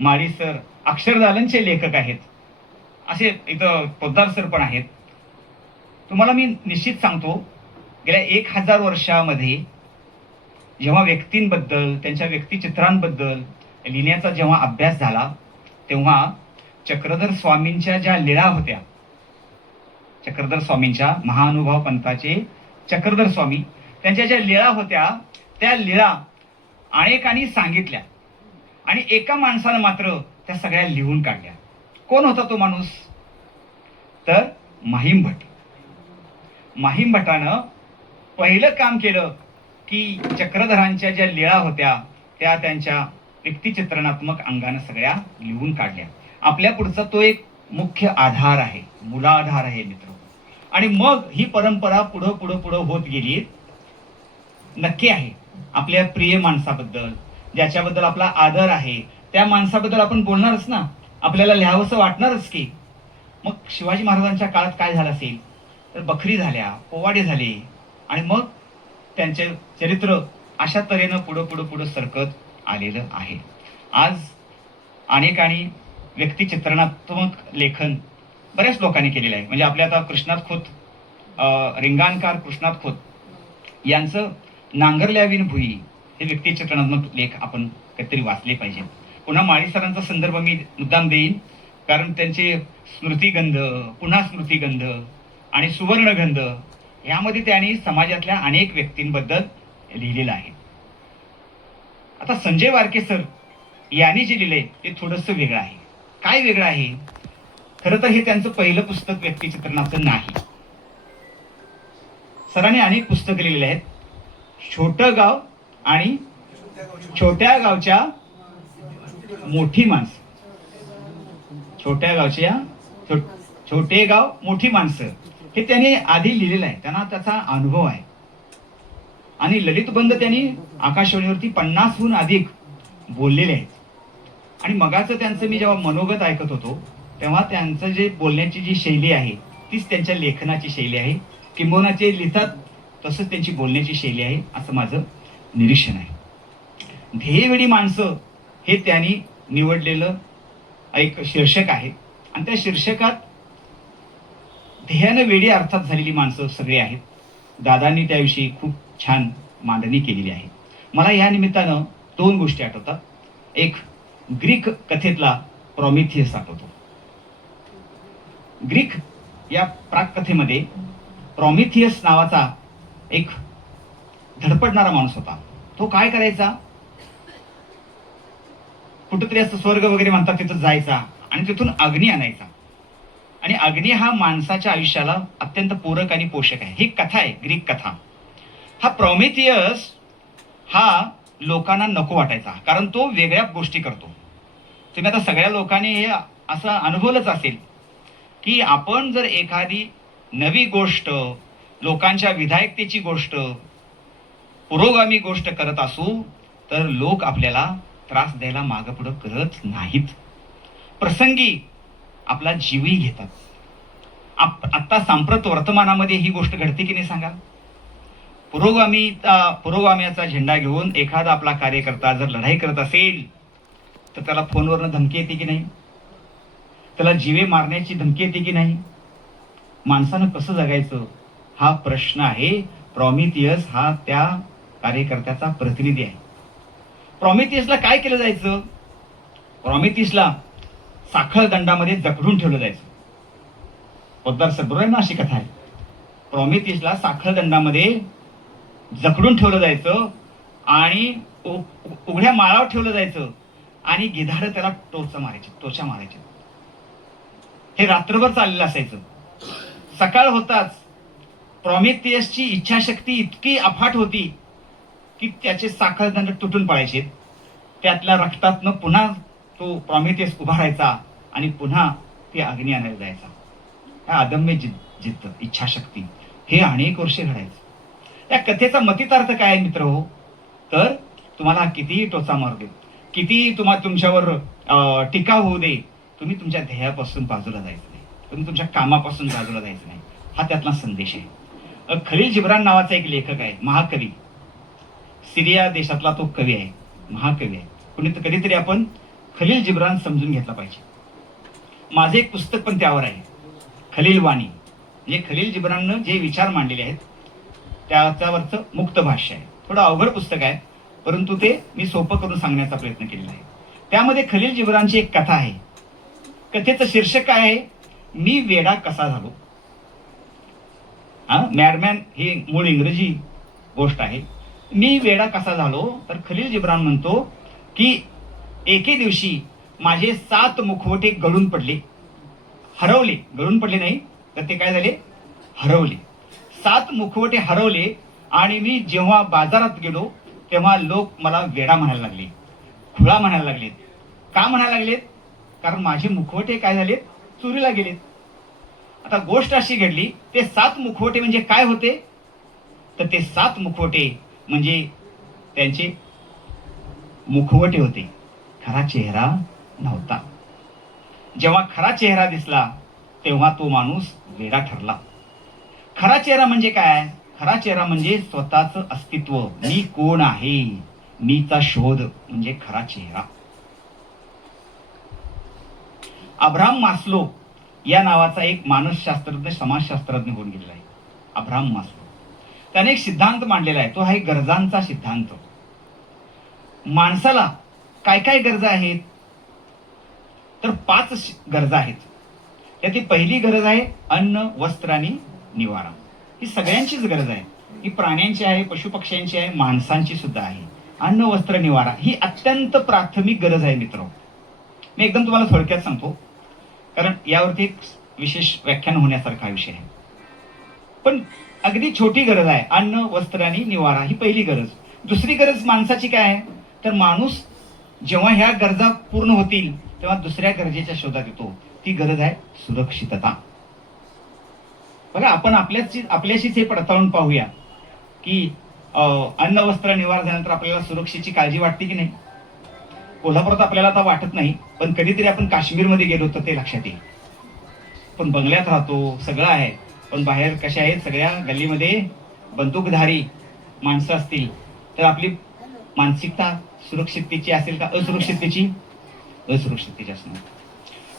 माळी सर अक्षरदालनचे लेखक आहेत. असे इथं पोद्दार सर पण आहेत. तुम्हाला मी निश्चित सांगतो, गेल्या 1000 वर्षामध्ये जेव्हा व्यक्तींबद्दल, त्यांच्या व्यक्तिचित्रांबद्दल लिहिण्याचा जेव्हा अभ्यास झाला, तेव्हा चक्रधर स्वामींच्या ज्या लीळा होत्या, चक्रधर स्वामींच्या महानुभाव पंथाचे चक्रधर स्वामी, त्यांच्या ज्या लीळा होत्या, त्या लीळा अनेकांनी सांगितल्या आणि एका माणसानं मात्र त्या सगळ्या लिहून काढल्या. कोण होता तो माणूस, तर माहीम भट. माहीम भटानं पहिलं काम केलं की चक्रधरांच्या ज्या लीळा होत्या त्या त्यांच्या व्यक्तिचित्रणात्मक अंगानं सगळ्या लिहून काढल्या. आपल्या पुढचा तो एक मुख्य आधार आहे, मूलाधार आहे मित्र. आणि मग ही परंपरा पुढं पुढं पुढं होत गेली. नक्की आहे, आपल्या प्रिय माणसाबद्दल, ज्याच्याबद्दल आपला आदर आहे, त्या माणसाबद्दल आपण बोलणारच ना, आपल्याला लिहावंसं वाटणारच की. मग शिवाजी महाराजांच्या काळात काय झालं असेल, तर बखरी झाल्या, पोवाडे झाले आणि मग त्यांचे चरित्र अशा तऱ्हेनं पुढं पुढं पुढं सरकत आलेलं आहे. आज अनेकांनी व्यक्तिचित्रणात्मक लेखन बऱ्याच लोकांनी केलेलं आहे. म्हणजे आपल्या आता कृष्णात खोत, रिंगाणकार कृष्णात खोत यांचं नांगरल्या विण भुई हे व्यक्तिचित्रणात्मक लेख आपण काहीतरी वाचले पाहिजे. पुन्हा माळी सरांचा संदर्भ मी मुद्दाम देईन, कारण त्यांचे स्मृतिगंध, पुन्हा स्मृतिगंध आणि सुवर्णगंध यामध्ये त्यांनी समाजातल्या अनेक व्यक्तींबद्दल लिहिलेलं आहे. आता संजय वारके सर यांनी जे लिहिलंय ते थोडंसं वेगळं आहे. काय वेगळं आहे, खरं तर हे त्यांचं पहिलं पुस्तक व्यक्तिचित्रणाचं नाही. सरांनी अनेक पुस्तकं लिहिलेली आहेत. छोटं गाव आणि छोट्या गावच्या मोठी माणसं, छोट्या गावच्या छोटे गाव मोठी माणसं हे त्यांनी आधी लिहिलेलं आहे. त्यांना त्याचा अनुभव आहे. आणि ललितबंध त्यांनी आकाशवाणीवरती 50हून अधिक बोललेले आहेत. आणि मगाचं त्यांचं मी जेव्हा मनोगत ऐकत होतो तेव्हा त्यांचं जे बोलण्याची जी शैली आहे तीच त्यांच्या लेखनाची शैली आहे. किंबहुना ते लिहितात तसंच त्यांची बोलण्याची शैली आहे असं माझं निरीक्षण आहे. ध्येयवेडी माणसं हे त्यांनी निवडलेलं एक शीर्षक आहे आणि त्या शीर्षकात ध्येयानं वेडी अर्थात झालेली माणसं सगळे आहेत. दादांनी त्याविषयी खूप छान मांडणी केलेली आहे. मला या निमित्तानं 2 गोष्टी आठवतात. एक ग्रीक कथेतला प्रॉमिथियस आठवतो. ग्रीक या प्राककथेमध्ये प्रॉमिथियस नावाचा एक धडपडणारा माणूस होता. तो काय करायचा, कुठंतरी असं स्वर्ग वगैरे म्हणतात तिथं जायचा आणि तिथून अग्नी आणायचा. आणि अग्नी हा माणसाच्या आयुष्याला अत्यंत पूरक आणि पोषक आहे. ही कथा आहे, ग्रीक कथा. हा प्रॉमिथियस हा लोकांना नको वाटायचा, कारण तो वेगळ्या गोष्टी करतो. तुम्ही आता सगळ्या लोकांनी हे असं अनुभवलंच असेल की आपण जर एखादी नवी गोष्ट, लोकांच्या विधायकतेची गोष्ट, पुरोगामी गोष्ट करत असू तर लोक आपल्याला त्रास द्यायला मागं पुढं करत नाहीत. प्रसंगी आपला जीवही घेतात. आत्ता सांप्रत वर्तमानामध्ये ही गोष्ट घडते की नाही सांगा? पुरोगामीचा झेंडा घेऊन एखादा आपला कार्यकर्ता जर लढाई करत असेल तर त्याला फोनवरनं धमकी येते की नाही? त्याला जीवे मारण्याची धमकी येते की नाही? माणसानं कसं जगायचं हा प्रश्न आहे. प्रॉमिथियस हा त्या कार्यकर्त्याचा प्रतिनिधी आहे. प्रॉमिथियसला काय केलं जायचं? प्रॉमिथियसला साखळ दंडामध्ये जखडून ठेवलं जायचं. पोद्दार बरोबर आहे ना, अशी कथा आहे. प्रॉमिथियसला साखळ दंडामध्ये जखडून ठेवलं जायचं आणि उघड्या माळावर ठेवलं जायचं आणि गिधाडं त्याला टोचा मारायचे. हे रात्रभर चाललेलं असायचं. सकाळ होताच प्रॉमिथियसची इच्छाशक्ती इतकी अफाट होती की त्याचे साखळ दंड तुटून पडायचे. त्यातल्या रक्तातनं पुन्हा तो प्रॉमिथियस उभा राहायचा आणि पुन्हा ती अग्नी आणायला जायचा. हा अदम्य जिद्द, इच्छाशक्ती, हे अनेक वर्षे घडायचं. या कथेचा मतितार्थ काय आहे मित्र हो? तर तुम्हाला कितीही टोचा मारू दे, कितीही तुमच्यावर टीका होऊ दे, तुम्ही तुमच्या ध्येयापासून बाजूला जायचं नाही, तुम्ही तुमच्या कामापासून बाजूला जायचं नाही. हा त्यातला संदेश आहे. खलील जिब्रान नावाचा एक लेखक आहे, महाकवी. सिरिया देशातला तो कवी आहे, महाकवी आहे. कधीतरी आपण खलील जिब्रान समजून घेतला पाहिजे. माझे एक पुस्तक पण त्यावर आहे, खलील वाणी. म्हणजे खलील जिब्राननं जे विचार मांडलेले आहेत त्यावरचं मुक्त भाष्य आहे. थोडं अवघड पुस्तक आहे, परंतु ते मी सोपं करून सांगण्याचा प्रयत्न केलेला आहे. त्यामध्ये खलील जिब्रानची एक कथा आहे. कथेचं शीर्षक काय आहे? मी वेडा कसा झालो. मॅडमॅन ही मूळ इंग्रजी गोष्ट आहे. मी वेडा कसा झालो, तर खलील जिब्रान म्हणतो की एके दिवशी माझे 7 मुखवटे गळून पडले, हरवले. गळून पडले नाही तर ते काय झाले? हरवले. 7 मुखवटे हरवले आणि मी जेव्हा बाजारात गेलो तेव्हा लोक मला वेडा म्हणायला लागले, खुळा म्हणायला लागलेत. का म्हणायला लागलेत? कारण माझे मुखवटे काय झालेत? चोरीला गेलेत. आता गोष्ट अशी घडली, ते 7 मुखवटे म्हणजे काय होते? तर ते 7 मुखवटे म्हणजे त्यांचे मुखवटे होते, खरा चेहरा नव्हता. जेव्हा खरा चेहरा दिसला तेव्हा तो माणूस वेडा ठरला. खरा चेहरा म्हणजे काय? खरा चेहरा म्हणजे स्वतःचं अस्तित्व, मी कोण आहे, मीचा शोध म्हणजे खरा चेहरा. अब्राहम मास्लो या नावाचा एक मानसशास्त्रज्ञ, समाजशास्त्रज्ञ होऊन गेलेला आहे, अब्राहम मास्लो. त्याने एक सिद्धांत मांडलेला आहे, तो आहे गरजांचा सिद्धांत. माणसाला काय काय गरजा आहेत? तर 5 गरजा आहेत. त्यातली पहिली गरज आहे अन्न, वस्त्र आणि निवारा. ही सगळ्यांचीच गरज आहे. ही प्राण्यांची आहे, पशुपक्ष्यांची आहे, माणसांची सुद्धा आहे. अन्न, वस्त्र, निवारा ही अत्यंत प्राथमिक गरज आहे मित्र. मी एकदम तुम्हाला थोडक्यात सांगतो, कारण यावरती एक विशेष व्याख्यान होण्यासारखा विषय आहे. पण अगदी छोटी गरज आहे, अन्न, वस्त्र आणि निवारा ही पहिली गरज. दुसरी गरज माणसाची काय आहे? तर माणूस जेव्हा ह्या गरजा पूर्ण होतील तेव्हा दुसऱ्या गरजेच्या शोधात येतो. ती गरज आहे सुरक्षितता. बघा, आपण आपल्याशीच हे पडताळून पाहूया की अन्न, वस्त्र, निवारा झाल्यानंतर आपल्याला सुरक्षेची काळजी वाटते की नाही? कोल्हापुरात आपल्याला आता वाटत नाही, पण कधीतरी आपण काश्मीरमध्ये गेलो तर ते लक्षात येईल. पण बंगल्यात राहतो, सगळं आहे, पण बाहेर कशा आहेत? सगळ्या गल्लीमध्ये बंदूकधारी माणसं असतील तर आपली मानसिकता सुरक्षिततेची असेल का असुरक्षिततेची? असुरक्षिततेची असणार.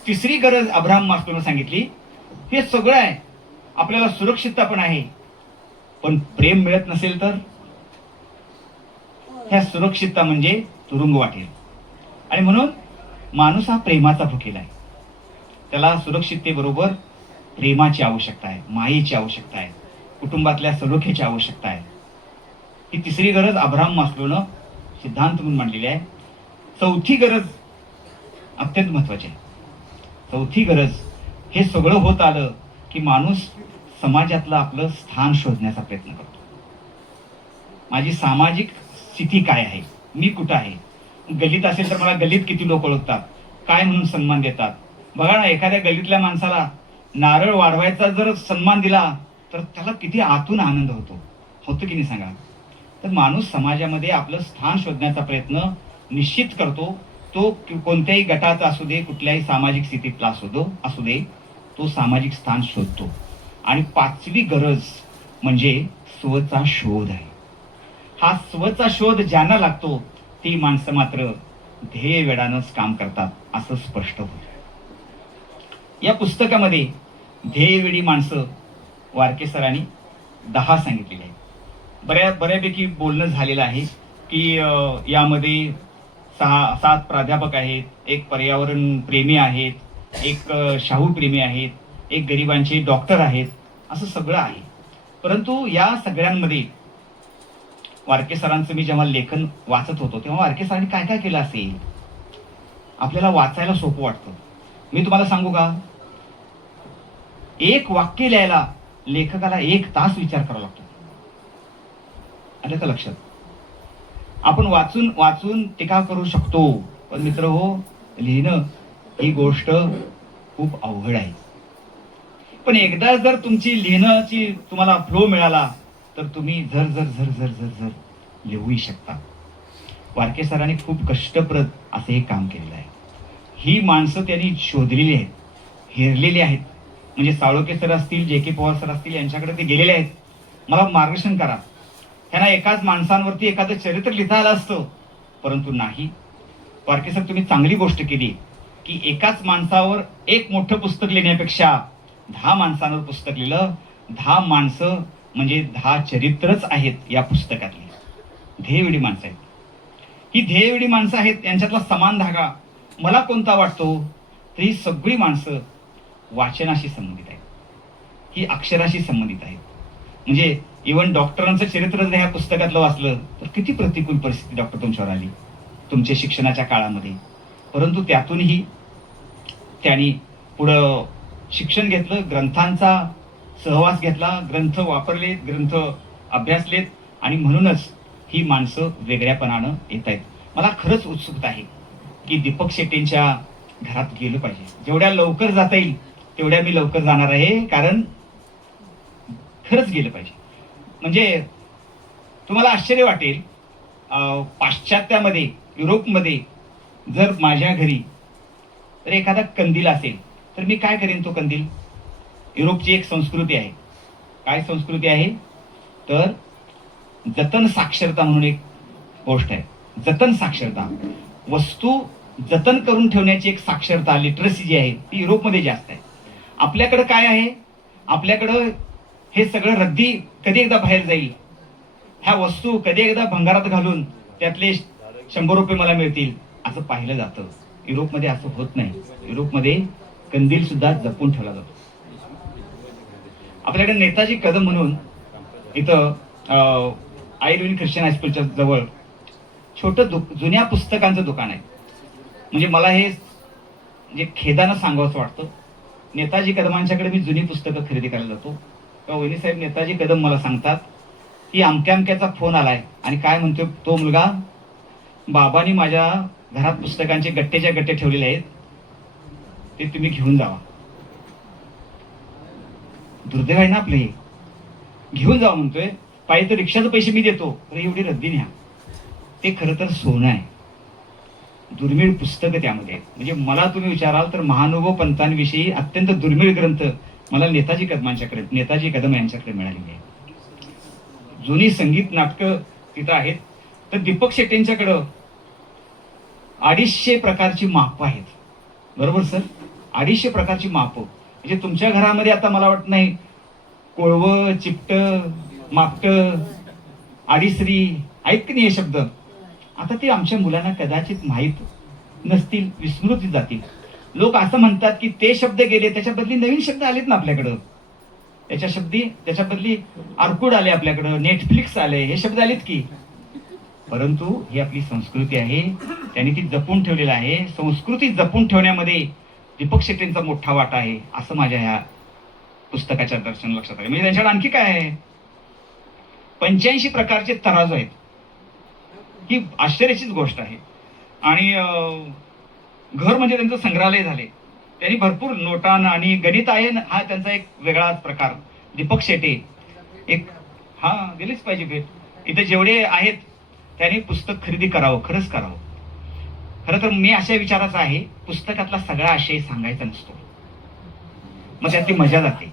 तिसरी गरज अब्राहम मास्लोने सांगितली, हे सगळं आहे, आपल्याला सुरक्षितता पण आहे, पण प्रेम मिळत नसेल तर? ह्या सुरक्षितता म्हणजे तुरुंग वाटेल. आणि म्हणून माणूस हा प्रेमाचा भुकेला आहे. त्याला सुरक्षिततेबरोबर प्रेमाची आवश्यकता आहे, मायेची आवश्यकता आहे, कुटुंबातल्या सलोख्याची आवश्यकता आहे. ही तिसरी गरज अब्राहम मास्लोनं सिद्धांत म्हणून मांडलेली आहे. चौथी गरज अत्यंत महत्वाची आहे. चौथी गरज, हे सगळं होत आलं की माणूस समाजातलं आपलं स्थान शोधण्याचा प्रयत्न करतो. माझी सामाजिक स्थिती काय आहे, मी कुठं आहे. गल्लीत असेल तर मला गल्लीत किती लोक ओळखतात, काय म्हणून सन्मान देतात. बघा ना, एखाद्या गल्लीतल्या माणसाला नारळ वाढवायचा जर सन्मान दिला तर त्याला किती आतून आनंद होतो की नाही सांगा. तर माणूस समाजामध्ये आपलं स्थान शोधण्याचा प्रयत्न निश्चित करतो. तो कोणत्याही गटाचा असू दे, कुठल्याही सामाजिक स्थितीतला असू दे, तो सामाजिक स्थान शोधतो. आणि 5वी गरज म्हणजे स्वचा शोध आहे. हा स्वचा शोध ज्यांना लागतो ती माणसं मात्र ध्येय वेडानंच काम करतात असं स्पष्ट होतं. या पुस्तकामध्ये ध्येयवेडी माणसं वारके सरांनी 10 सांगितलेली आहे. बऱ्यापैकी बोलणं झालेलं आहे की यामध्ये 7 प्राध्यापक आहेत, एक पर्यावरण प्रेमी आहेत, एक शाहू प्रेमी आहेत, एक गरिबांचे डॉक्टर आहेत, असं सगळं आहे. परंतु या सगळ्यांमध्ये वारके सरांचं मी जेव्हा लेखन वाचत होतो तेव्हा वारके सरांनी काय काय केलं असेल आपल्याला वाचायला सोपं वाटतं. मी तुम्हाला सांगू का, एक वाक्य लिहायला लेखकाला 1 तास विचार करावा लागतो. आलं का लक्षात? आपण वाचून वाचून टीका करू शकतो, पण मित्र हो, लिहिणं ही गोष्ट खूप अवघड आहे. पण एकदा जर तुमची लिहिण्याची तुम्हाला फ्लो मिळाला तर तुम्ही झर झर झर झर झर झर लिहूही शकता. वारके सरांनी खूप कष्टप्रद असे हे काम केलेलं आहे. ही माणसं त्यांनी शोधलेली आहेत, हेरलेली आहेत. म्हणजे साळोखे सर असतील, जे के पवार सर असतील, यांच्याकडे ते गेलेले आहेत. मला मार्गदर्शन करा. त्यांना एकाच माणसांवरती एखादं चरित्र लिहिता आलं असतं, परंतु नाही. वारके सर, तुम्ही चांगली गोष्ट केली की एकाच माणसावर एक मोठं पुस्तक लिहिण्यापेक्षा 10 माणसांवर पुस्तक लिहिलं. 10 माणसं म्हणजे 10 चरित्रच आहेत या पुस्तकातली. ध्येयवेडी माणसं आहेत. ही ध्येयवेडी माणसं आहेत. यांच्यातला समान धागा मला कोणता वाटतो तर ही सगळी माणसं वाचनाशी संबंधित आहेत, ही अक्षराशी संबंधित आहेत. म्हणजे इव्हन डॉक्टरांचं चरित्र जर ह्या पुस्तकातलं वाचलं तर किती प्रतिकूल परिस्थिती डॉक्टर तुमच्यावर आली तुमच्या शिक्षणाच्या काळामध्ये, परंतु त्यातूनही त्यांनी पुढं शिक्षण घेतलं, ग्रंथांचा सहवास घेतला, ग्रंथ वापरलेत, ग्रंथ अभ्यासलेत, आणि म्हणूनच ही माणसं वेगळ्यापणानं येत आहेत. मला खरंच उत्सुकता आहे की दीपक शेट्टींच्या घरात गेलं पाहिजे. जेवढ्या लवकर जाता येईल तेवढ्या मी लवकर जाणार आहे, कारण खरंच गेलं पाहिजे. म्हणजे तुम्हाला आश्चर्य वाटेल, पाश्चात्यामध्ये, युरोपमध्ये जर माझ्या घरी तर एखादा कंदील असेल तर मी काय करेन? तो कंदील, युरोपची एक संस्कृती आहे. काय संस्कृती आहे तर जतन साक्षरता म्हणून एक गोष्ट आहे. जतन साक्षरता, वस्तू जतन करून ठेवण्याची एक साक्षरता, लिटरसी जी आहे ती युरोपमध्ये जास्त आहे. आपल्याकडं काय आहे? आपल्याकडं हे सगळं रद्दी कधी एकदा बाहेर जाईल, ह्या वस्तू कधी एकदा भंगारात घालून त्यातले 100 रुपये मला मिळतील असं पाहिलं जातं. युरोपमध्ये असं होत नाही. युरोपमध्ये कंदील सुद्धा जपून ठेवला जातो. आपल्याकडे नेताजी कदम म्हणून इथं आयुर्वेद ख्रिश्चन हायस्कूलच्या जवळ छोटं जुन्या पुस्तकांचं दुकान आहे. म्हणजे मला हे म्हणजे खेदानं सांगावंसं वाटतं, नेताजी कदमांच्याकडे मी जुनी पुस्तकं खरेदी करायला जातो तेव्हा वहिनी साहेब नेताजी कदम मला सांगतात की अमक्या अमक्याचा फोन आलाय आणि काय म्हणतोय तो मुलगा, बाबांनी माझ्या घरात पुस्तकांचे गट्टेच्या गट्टे ठेवलेले आहेत, ते तुम्ही घेऊन जावा. दुर्दैव आहे ना आपले, घेऊन जावा म्हणतोय. पाहिजे तर रिक्षाचे पैसे मी देतो, तर एवढी रद्दी न्या. ते खरं तर सोनं आहे. दुर्मिळ पुस्तकं त्यामध्ये आहेत. म्हणजे मला तुम्ही विचाराल तर महानुभव पंतांविषयी अत्यंत दुर्मिळ ग्रंथ मला नेताजी कदम यांच्याकडे मिळालेली आहे. जुनी संगीत नाटकं तिथं आहेत. तर दीपक शेट्टींच्याकडं 250 प्रकारची मापं आहेत. बरोबर सर? 250 प्रकारची मापं. म्हणजे तुमच्या घरामध्ये आता मला वाटत नाही कोळवं, चिपटं, मापटं, आडीसरी आहेत की नाही हे शब्द. आता ते आमच्या मुलांना कदाचित माहीत नसतील, विस्मृत जातील. लोक असं म्हणतात की ते शब्द गेले, त्याच्या बदली नवीन शब्द आलेत ना आपल्याकडं. त्याच्या बदली आर्कुड आले आपल्याकडं, नेटफ्लिक्स आले, हे शब्द आलेत की. परंतु ही आपली संस्कृती आहे, त्यांनी ती जपून ठेवलेली आहे. संस्कृती जपून ठेवण्यामध्ये दीपक शेट्टींचा मोठा वाटा आहे असं माझ्या ह्या पुस्तकाच्या दर्शन लक्षात आलं. म्हणजे त्यांच्याकडे आणखी काय आहे? 85 प्रकारचे तराजू आहेत. ही आश्चर्याचीच गोष्ट आहे. आणि घर म्हणजे त्यांचं संग्रहालय झाले. त्यांनी भरपूर नोटा, नाणी, गणित आहे हा त्यांचा एक वेगळाच प्रकार. दीपक शेटे एक, हा दिलीच पाहिजे भेट. इथे जेवढे आहेत त्यांनी पुस्तक खरेदी करावं, खरंच करावं. खरं तर मी अशा विचाराचा आहे, पुस्तकातला सगळा आशय सांगायचा नसतो, मग त्यात ती मजा जाते.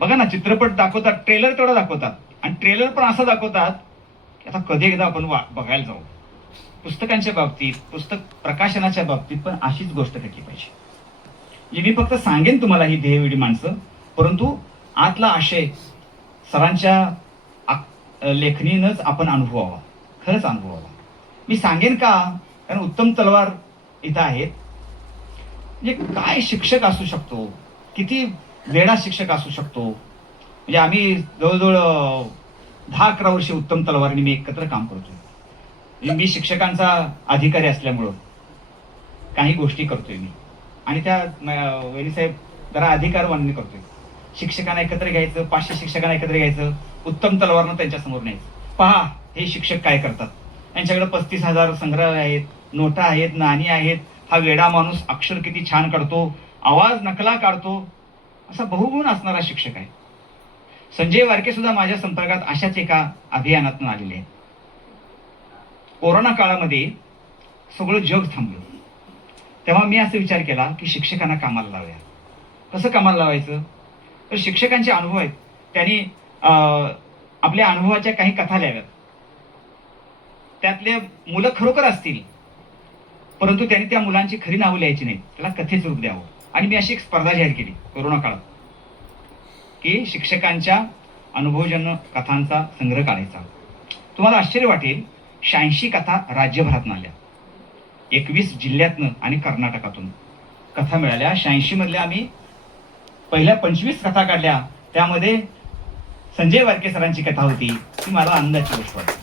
बघा ना, चित्रपट दाखवतात, ट्रेलर तेवढा दाखवतात, आणि ट्रेलर पण असं दाखवतात की आता कधी एकदा आपण बघायला जाऊ. पुस्तकांच्या बाबतीत, पुस्तक प्रकाशनाच्या बाबतीत पण अशीच गोष्ट घडली पाहिजे. मी फक्त सांगेन तुम्हाला ही ध्येयवेडी माणसं, परंतु आतला आशय सरांच्या लेखणीनंच आपण अनुभवावा, खरंच अनुभवावा. मी सांगेन का, कारण उत्तम तलवार इथं आहेत. म्हणजे काय शिक्षक असू शकतो, किती वेडा शिक्षक असू शकतो. म्हणजे आम्ही जवळजवळ 10-11 वर्षे उत्तम तलवारनी मी एकत्र काम करतोय. मी शिक्षकांचा अधिकारी असल्यामुळं काही गोष्टी करतोय मी, आणि त्या वैनीसाहेब जरा अधिकारवानी करतोय. शिक्षकांना एकत्र घ्यायचं, 500 शिक्षकांना एकत्र घ्यायचं, उत्तम तलवारनं त्यांच्यासमोर न्यायचं. पहा हे शिक्षक काय करतात. यांच्याकडे 35,000 संग्रह आहेत, नोटा आहेत, नाणी आहेत. हा वेडा माणूस अक्षर किती छान काढतो, आवाज नकला काढतो, असा बहुगुण असणारा शिक्षक आहे. संजय वारके सुद्धा माझ्या संपर्कात अशाच एका अभियानातून आलेले आहेत. कोरोना काळामध्ये सगळं जग थांबलं, तेव्हा मी असा विचार केला की शिक्षकांना कामाला लावूया. कसं कामाला लावायचं, तर शिक्षकांचे अनुभव आहेत, त्यांनी आपल्या अनुभवाच्या काही कथा लिहाव्यात. त्यातले मुलं खरोखर असतील, परंतु त्यांनी त्या मुलांची खरी नावं लिहायची नाही, त्याला कथेचं रूप द्यावं. आणि मी अशी एक स्पर्धा जाहीर केली कोरोना काळात की शिक्षकांच्या अनुभवजन्य कथांचा संग्रह काढायचा. तुम्हाला आश्चर्य वाटेल, 86 कथा राज्यभरातून आल्या, 21 जिल्ह्यातनं आणि कर्नाटकातून कथा मिळाल्या. 86 मधल्या आम्ही पहिल्या 25 कथा काढल्या. त्यामध्ये संजय वारके सरांची कथा होती, ती मला आनंदाची गोष्ट वाटली.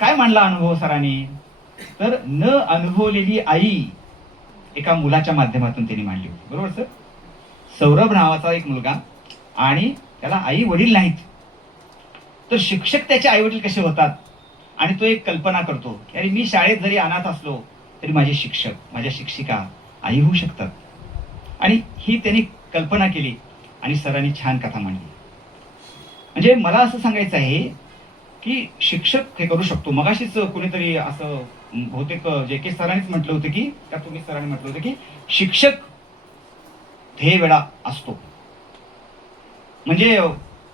काय मांडला अनुभव सरांनी, तर न अनुभवलेली आई एका मुलाच्या माध्यमातून त्यांनी मांडली होती. बरोबर सर? सौरभ नावाचा एक मुलगा, आणि त्याला आई वडील नाहीत, तर शिक्षक त्याचे आई वडील कसे होतात, आणि तो एक कल्पना करतो की अरे मी शाळेत जरी अनाथ असलो तरी माझे शिक्षक, माझ्या शिक्षिका आई होऊ शकतात. आणि ही त्यांनी कल्पना केली आणि सरांनी छान कथा मांडली. म्हणजे मला असं सांगायचं आहे की शिक्षक हे करू शकतो. मगाशीच कुणीतरी असं बहुतेक जे सरांनीच म्हटलं होतं की, त्या तुम्ही सरांनी म्हटलं होतं की शिक्षक ध्येय वेडा असतो. म्हणजे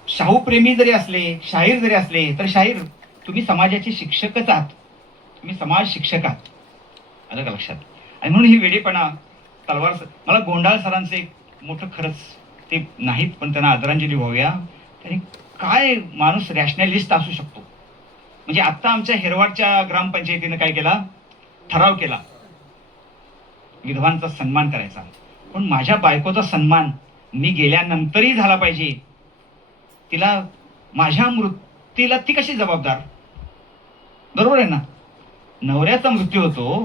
शाहूप्रेमी जरी असले, शाहीर जरी असले, तर शाहीर तुम्ही समाजाचे शिक्षकच आहात, तुम्ही समाज शिक्षक आहात. आलं का लक्षात? आणि म्हणून ही वेडेपणा तलवार मला गोंडाळ सरांचं एक मोठं, खरंच ते नाहीत पण त्यांना आदरांजली व्हाव्या. त्यांनी काय माणूस रॅशनॅलिस्ट असू शकतो. म्हणजे आता आमच्या हेरवाडच्या ग्रामपंचायतीनं काय केला, ठराव केला विधवांचा सन्मान करायचा. पण माझ्या बायकोचा सन्मान मी गेल्यानंतरही झाला पाहिजे. तिला माझ्या मृत्यूला ती कशी जबाबदार, बरोबर आहे ना? नवऱ्याचा मृत्यू होतो,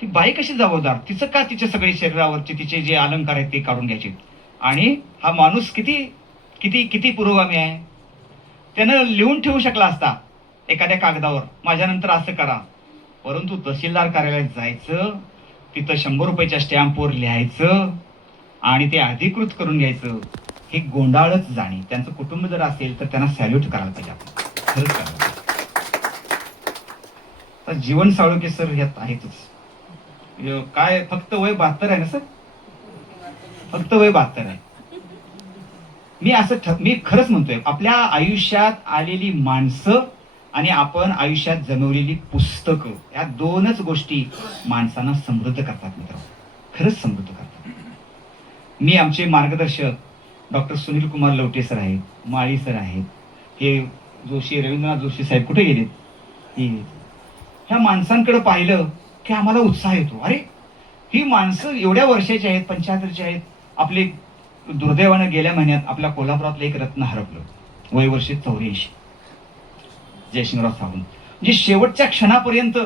ती बाई कशी जबाबदार, तिचं का तिच्या सगळे शरीरावरचे तिचे जे अलंकार आहेत ते काढून घ्यायचे. आणि हा माणूस किती किती किती पुरोगामी आहे. त्यानं लिहून ठेवू शकला असता एखाद्या कागदावर, माझ्यानंतर असं करा, परंतु तहसीलदार कार्यालयात जायचं, तिथं 100 रुपयाच्या स्टॅम्पवर लिहायचं आणि ते अधिकृत करून घ्यायचं. हे गोंडाळच जाणे. त्यांचं कुटुंब जर असेल तर त्यांना सॅल्यूट करायला पाहिजे आपण, खरंच करायला. तर जीवन साळुंखे सर ह्यात आहेतच. काय फक्त वय 72 आहे ना सर? फक्त वय 72 आहे. मी खरंच म्हणतोय, आपल्या आयुष्यात आलेली माणसं आणि आपण आयुष्यात जमवलेली पुस्तकं, या दोनच गोष्टी माणसांना समृद्ध करतात मित्र, खरंच समृद्ध करतात. मी आमचे मार्गदर्शक डॉक्टर सुनील कुमार लवटे सर आहेत, माळी सर आहेत, हे जोशी रवींद्रनाथ जोशी साहेब कुठे गेलेत, ह्या माणसांकडे पाहिलं की आम्हाला उत्साह येतो. अरे ही माणसं एवढ्या वर्षाची आहेत, 75ची आहेत. आपले दुर्दैवानं गेल्या महिन्यात आपल्या कोल्हापुरातलं एक रत्न हरपलं, वय वर्ष 84, जयसिंगराव सावंत. म्हणजे शेवटच्या क्षणापर्यंत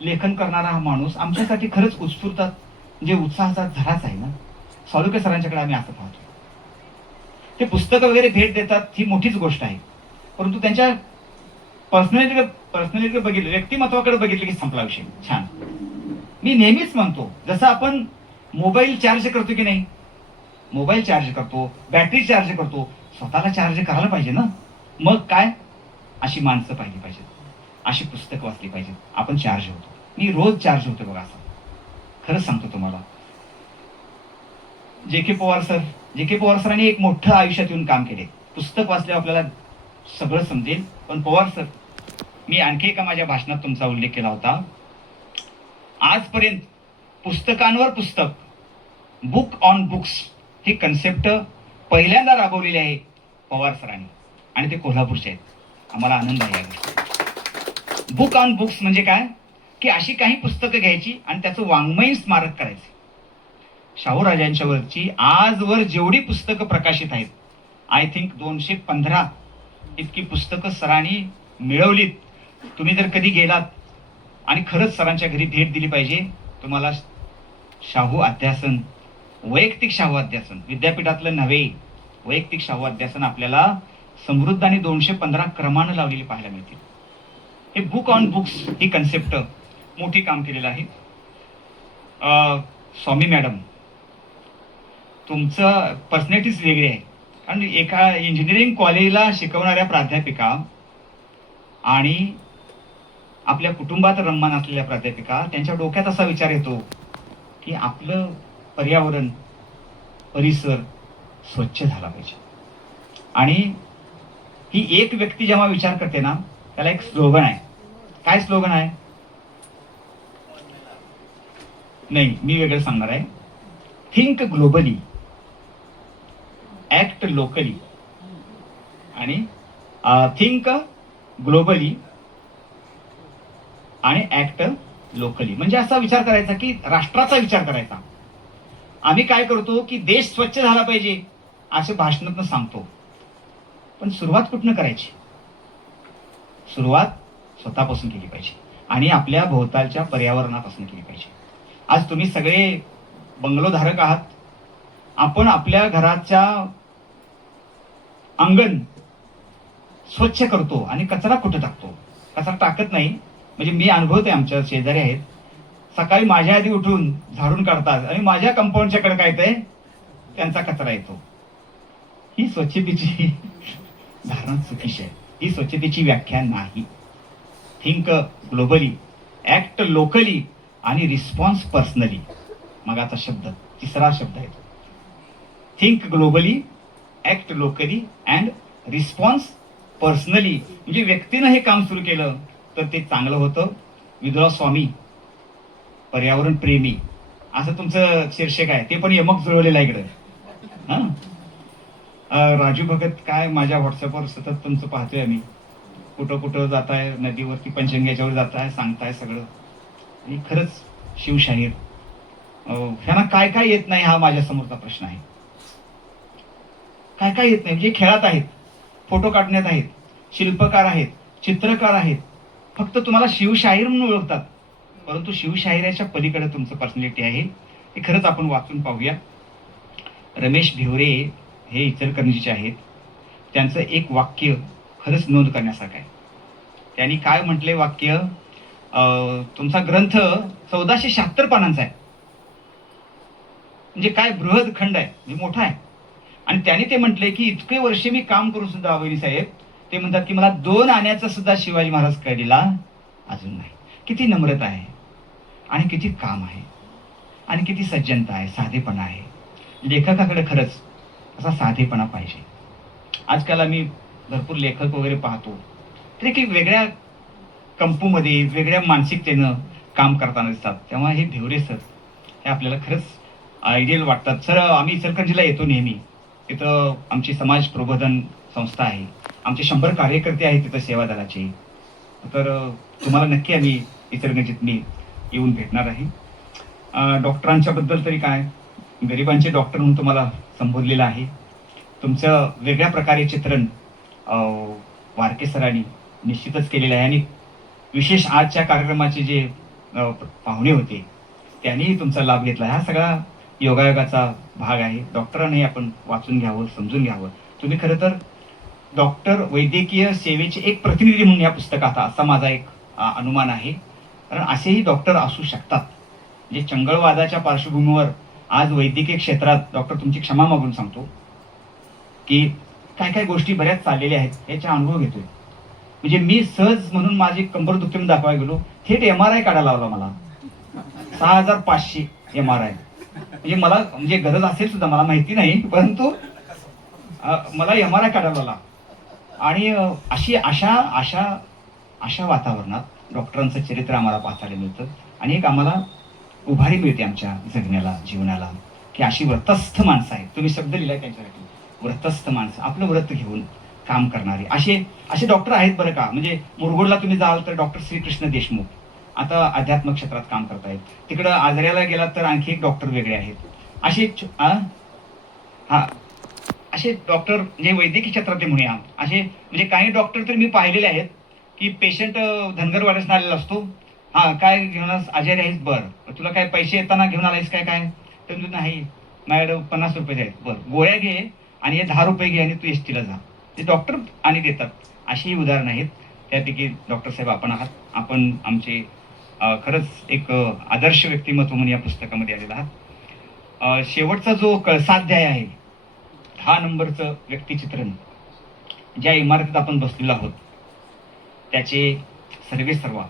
लेखन करणारा हा माणूस आमच्यासाठी खरंच उत्स्फूर्त, म्हणजे उत्साहाचा झराच आहे ना. साळुंखे सरांच्याकडे आम्ही असं पाहतो, ते पुस्तकं वगैरे भेट देतात, ही मोठीच गोष्ट आहे. परंतु त्यांच्या पर्सनॅलिटी बघितलं, व्यक्तिमत्वाकडे बघितलं की संपला विषय. छान. मी नेहमीच म्हणतो, जसं आपण मोबाईल चार्ज करतो की नाही, मोबाईल चार्ज करतो, बॅटरी चार्ज करतो, स्वतःला चार्ज करायला पाहिजे ना. मग काय, अशी माणसं पाहिली पाहिजेत, अशी पुस्तकं वाचली पाहिजेत, आपण चार्ज होतो. मी रोज चार्ज होतो बघा असं, खरंच सांगतो तुम्हाला. जे के पवार सरांनी एक मोठं आयुष्यात येऊन काम केले. पुस्तक वाचल्यावर आपल्याला सगळं समजेल. पण पवार सर, मी आणखी एका माझ्या भाषणात तुमचा उल्लेख केला होता. आजपर्यंत पुस्तकांवर पुस्तक, book on books he concept पहिल्यांदा राबवलेली आहे पवार सरांनी, आणि ते कोल्हापूरचे आहेत. आम्हाला आनंद आहे. बुक ऑन बुक्स म्हणजे काय, की अशी काही पुस्तकं घ्यायची आणि त्याचं वाङ्मयीन स्मारक करायचं. शाहू राजांच्या वरची आजवर जेवढी पुस्तकं प्रकाशित आहेत, आय थिंक 215 इतकी पुस्तकं सरांनी मिळवलीत. तुम्ही जर कधी गेलात आणि खरंच सरांच्या घरी भेट दिली पाहिजे, तुम्हाला शाहू अध्यासन, वैयक्तिक शाहू अध्यासन, विद्यापीठातलं नव्हे, वैयक्तिक शाहू अध्यासन आपल्याला समृद्ध आणि 215 क्रमानं लावलेली पाहायला मिळतील. हे book on books he concept मोठी काम केलेलं आहे. स्वामी मॅडम, तुमचं पर्सनॅलिटीज वेगळी आहे. कारण एका इंजिनिअरिंग कॉलेजला शिकवणाऱ्या प्राध्यापिका आणि आपल्या कुटुंबात रममान असलेल्या प्राध्यापिका, त्यांच्या डोक्यात असा विचार येतो की आपलं पर्यावरण, परिसर स्वच्छ झाला पाहिजे. आणि ही एक व्यक्ती जेव्हा विचार करते ना, त्याला एक स्लोगन आहे. काय स्लोगन आहे? नाही, मी वेगळं सांगणार आहे. Think globally, act locally. आणि थिंक ग्लोबली आणि ऍक्ट लोकली म्हणजे असा विचार करायचा की राष्ट्राचा विचार करायचा. आम्ही काय करतो की देश स्वच्छ झाला पाहिजे असे भाषणातून सांगतो, पण सुरुवात कुठनं करायची? सुरुवात स्वतःपासून केली पाहिजे आणि आपल्या भोवतालच्या पर्यावरणापासून केली पाहिजे. आज तुम्ही सगळे बंगलोधारक आहात. आपण आपल्या घराच्या अंगण स्वच्छ करतो आणि कचरा कुठे टाकतो? कचरा टाकत नाही. म्हणजे मी अनुभवते, आमच्या शेजारी आहेत, सकाळी माझ्या आधी उठून झाडून काढतात आणि माझ्या कंपाऊंडच्याकडे काय येतंय, त्यांचा कचरा येतो. ही स्वच्छतेची धारणा चुकीची आहे. ही स्वच्छतेची व्याख्या नाही. थिंक ग्लोबली, ऍक्ट लोकली आणि रिस्पॉन्स पर्सनली. मग आता शब्द, तिसरा शब्द आहे think globally, act locally and response personally. म्हणजे व्यक्तीनं हे काम सुरू केलं तर ते चांगलं होतं. विदुरा स्वामी, पर्यावरण प्रेमी, असं तुमचं शीर्षक आहे. ते पण यमक जुळवलेलं आहे इकडं. राजू भगत, काय माझ्या व्हॉट्सअपवर सतत तुमचं पाहतोय आम्ही. कुठं कुठं जाताय, नदीवरती पंचंग्याच्यावर जाताय, सांगताय सगळं. आणि खरंच शिवशाहीर, ह्यांना काय काय येत नाही हा माझ्या समोरचा प्रश्न आहे. काय काय येत नाही? म्हणजे खेळात आहेत, फोटो काढण्यात आहेत, शिल्पकार आहेत, चित्रकार आहेत, फक्त तुम्हाला शिवशाहीर म्हणून ओळखतात. परंतु शिवशाहिराच्या पलीकडे तुमचं पर्सनॅलिटी आहे. हे खरंच आपण वाचून पाहूया. रमेश भिवरे हे इचलकरंजीचे आहेत. त्यांचं एक वाक्य खरंच नोंद करण्यासारखं आहे. त्यांनी काय म्हटलंय वाक्य, तुमचा ग्रंथ 1476 पानांचा आहे. म्हणजे काय बृहद खंड आहे, म्हणजे मोठा आहे. आणि त्यांनी ते म्हटलंय की इतके वर्षे मी काम करून सुद्धा वहिनी साहेब, ते म्हणतात की मला 2 आण्याचा सुद्धा शिवाजी महाराज कळलेला अजून नाही. किती नम्रता आहे आणि किती काम आहे आणि किती सज्जनता आहे, साधेपणा आहे. लेखकाकडे खरंच असा साधेपणा पाहिजे. आजकाल आम्ही भरपूर लेखक वगैरे पाहतो, तर एक वेगळ्या कंपूमध्ये, वेगळ्या मानसिकतेनं काम करताना दिसतात. तेव्हा हे भिवरे सर हे आपल्याला खरंच आयडियल वाटतात. सर, आम्ही इचलकरंजीला येतो नेहमी. तिथं आमची समाज प्रबोधन संस्था आहे, आमचे 100 कार्यकर्ते आहेत तिथं सेवा दलाचे. तर तुम्हाला नक्की आम्ही इचलकरंजीत मी येऊन भेटणार आहे. डॉक्टरांच्या बद्दल तरी काय, गरिबांचे डॉक्टर म्हणून तुम्हाला संबोधलेलं आहे. तुमचं वेगळ्या प्रकारे चित्रण वारके सरांनी निश्चितच केलेलं आहे. आणि विशेष आजच्या कार्यक्रमाचे जे पाहुणे होते त्यांनीही तुमचा लाभ घेतला. हा सगळा योगायोगाचा भाग आहे. डॉक्टरांनी आपण वाचून घ्यावं, समजून घ्यावं. तुम्ही खरं तर डॉक्टर वैद्यकीय सेवेचे एक प्रतिनिधी म्हणून या पुस्तकात असा माझा एक अनुमान आहे. कारण असेही डॉक्टर असू शकतात. म्हणजे चंगळवादाच्या पार्श्वभूमीवर आज वैद्यकीय क्षेत्रात डॉक्टर तुमची क्षमा मागून सांगतो की काय काय गोष्टी बऱ्याच चाललेल्या आहेत याचा अनुभव घेतोय. म्हणजे मी सहज म्हणून माझी कंबर दुखते म्हणून दाखवायला गेलो, थेट MRI काढायला लावला मला. 6500 MRI. म्हणजे मला म्हणजे गरज असेल सुद्धा मला माहिती नाही, परंतु मला MRI काढायला लावला. आणि अशा वातावरणात डॉक्टरांचं चरित्र आम्हाला पाहायला मिळतं आणि एक आम्हाला उभारी मिळते आमच्या जगण्याला, जीवनाला, की अशी व्रतस्थ माणसं आहेत. तुम्ही शब्द लिहिलाय त्यांच्यासाठी, व्रतस्थ माणसं, आपलं व्रत घेऊन काम करणारे असे डॉक्टर आहेत बरं का. म्हणजे मुरगुडला तुम्ही जाल तर डॉक्टर श्रीकृष्ण देशमुख आता अध्यात्म क्षेत्रात काम करतायत. तिकडं आजऱ्याला गेलात तर आणखी एक डॉक्टर वेगळे आहेत. असे डॉक्टर म्हणजे वैद्यकीय क्षेत्रातले म्हणूया, असे म्हणजे काही डॉक्टर तर मी पाहिलेले आहेत की पेशंट धनगरवाड्यात आलेला असतो. काय घेऊन आजारी आहेस, बरं तुला काय पैसे येताना घेऊन आलायस काय तर नाही माझ्याकडे 50 रुपये आहेत, बरं गोळ्या घे आणि हे 10 रुपये घे आणि तू एसटीला जा. ते डॉक्टर आणि देतात. अशीही उदाहरणं आहेत. त्यापैकी डॉक्टर साहेब आपण आहात. आपण आमचे खरंच एक आदर्श व्यक्तिमत्व म्हणून या पुस्तकामध्ये आलेला आहात. शेवटचा जो कळसाध्याय आहे, 10 नंबरचं व्यक्तिचित्रण, ज्या इमारतीत आपण बसलेलो आहोत त्याचे सर्वेसर्वा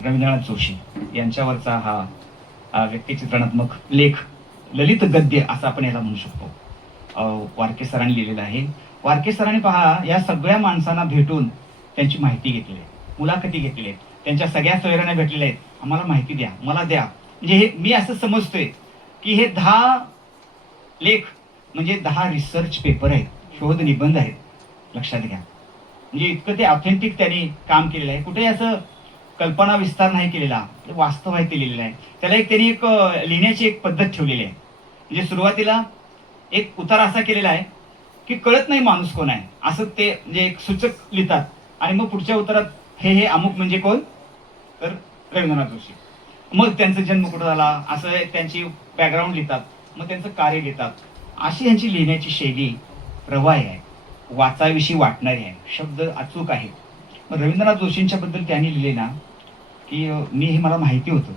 रवींद्रनाथ जोशी यांच्यावरचा हा व्यक्तिचित्रणात्मक लेख, ललित गद्य असं आपण याला म्हणू शकतो, वारके सरांनी लिहिलेला आहे. वारके सरांनी पहा या सगळ्या माणसांना भेटून त्यांची माहिती घेतलेली आहे, मुलाखती घेतलेल्या आहेत, त्यांच्या सगळ्या सोयऱ्यांना भेटलेल्या आहेत. आम्हाला माहिती द्या, मला द्या. म्हणजे हे मी असं समजतोय की हे 10 लेख म्हणजे 10 रिसर्च पेपर आहेत, शोध निबंध आहेत. लक्षात घ्या. म्हणजे इतकं ते ऑथेंटिक त्यांनी काम केलेलं आहे. कुठेही असं कल्पना विस्तार नाही केलेला, वास्तव आहे ते लिहिलेलं आहे. त्याला त्यांनी एक लिहिण्याची एक पद्धत ठेवलेली आहे. म्हणजे सुरुवातीला एक उतार असा केलेला आहे की कळत नाही माणूस कोण आहे असं ते म्हणजे एक सूचक लिहितात. आणि मग पुढच्या उतारात हे अमुक म्हणजे कोण, तर रवींद्रनाथ जोशी. मग त्यांचा जन्म कुठं झाला असं त्यांची बॅकग्राऊंड लिहितात. मग त्यांचं कार्य लिहितात. अशी यांची लिहिण्याची शैली प्रवाही आहे, वाचाविषयी वाटणारी आहे, शब्द अचूक आहेत. मग रवींद्रनाथ जोशींच्या बद्दल त्यांनी लिहिले ना की हे मला माहिती होतं,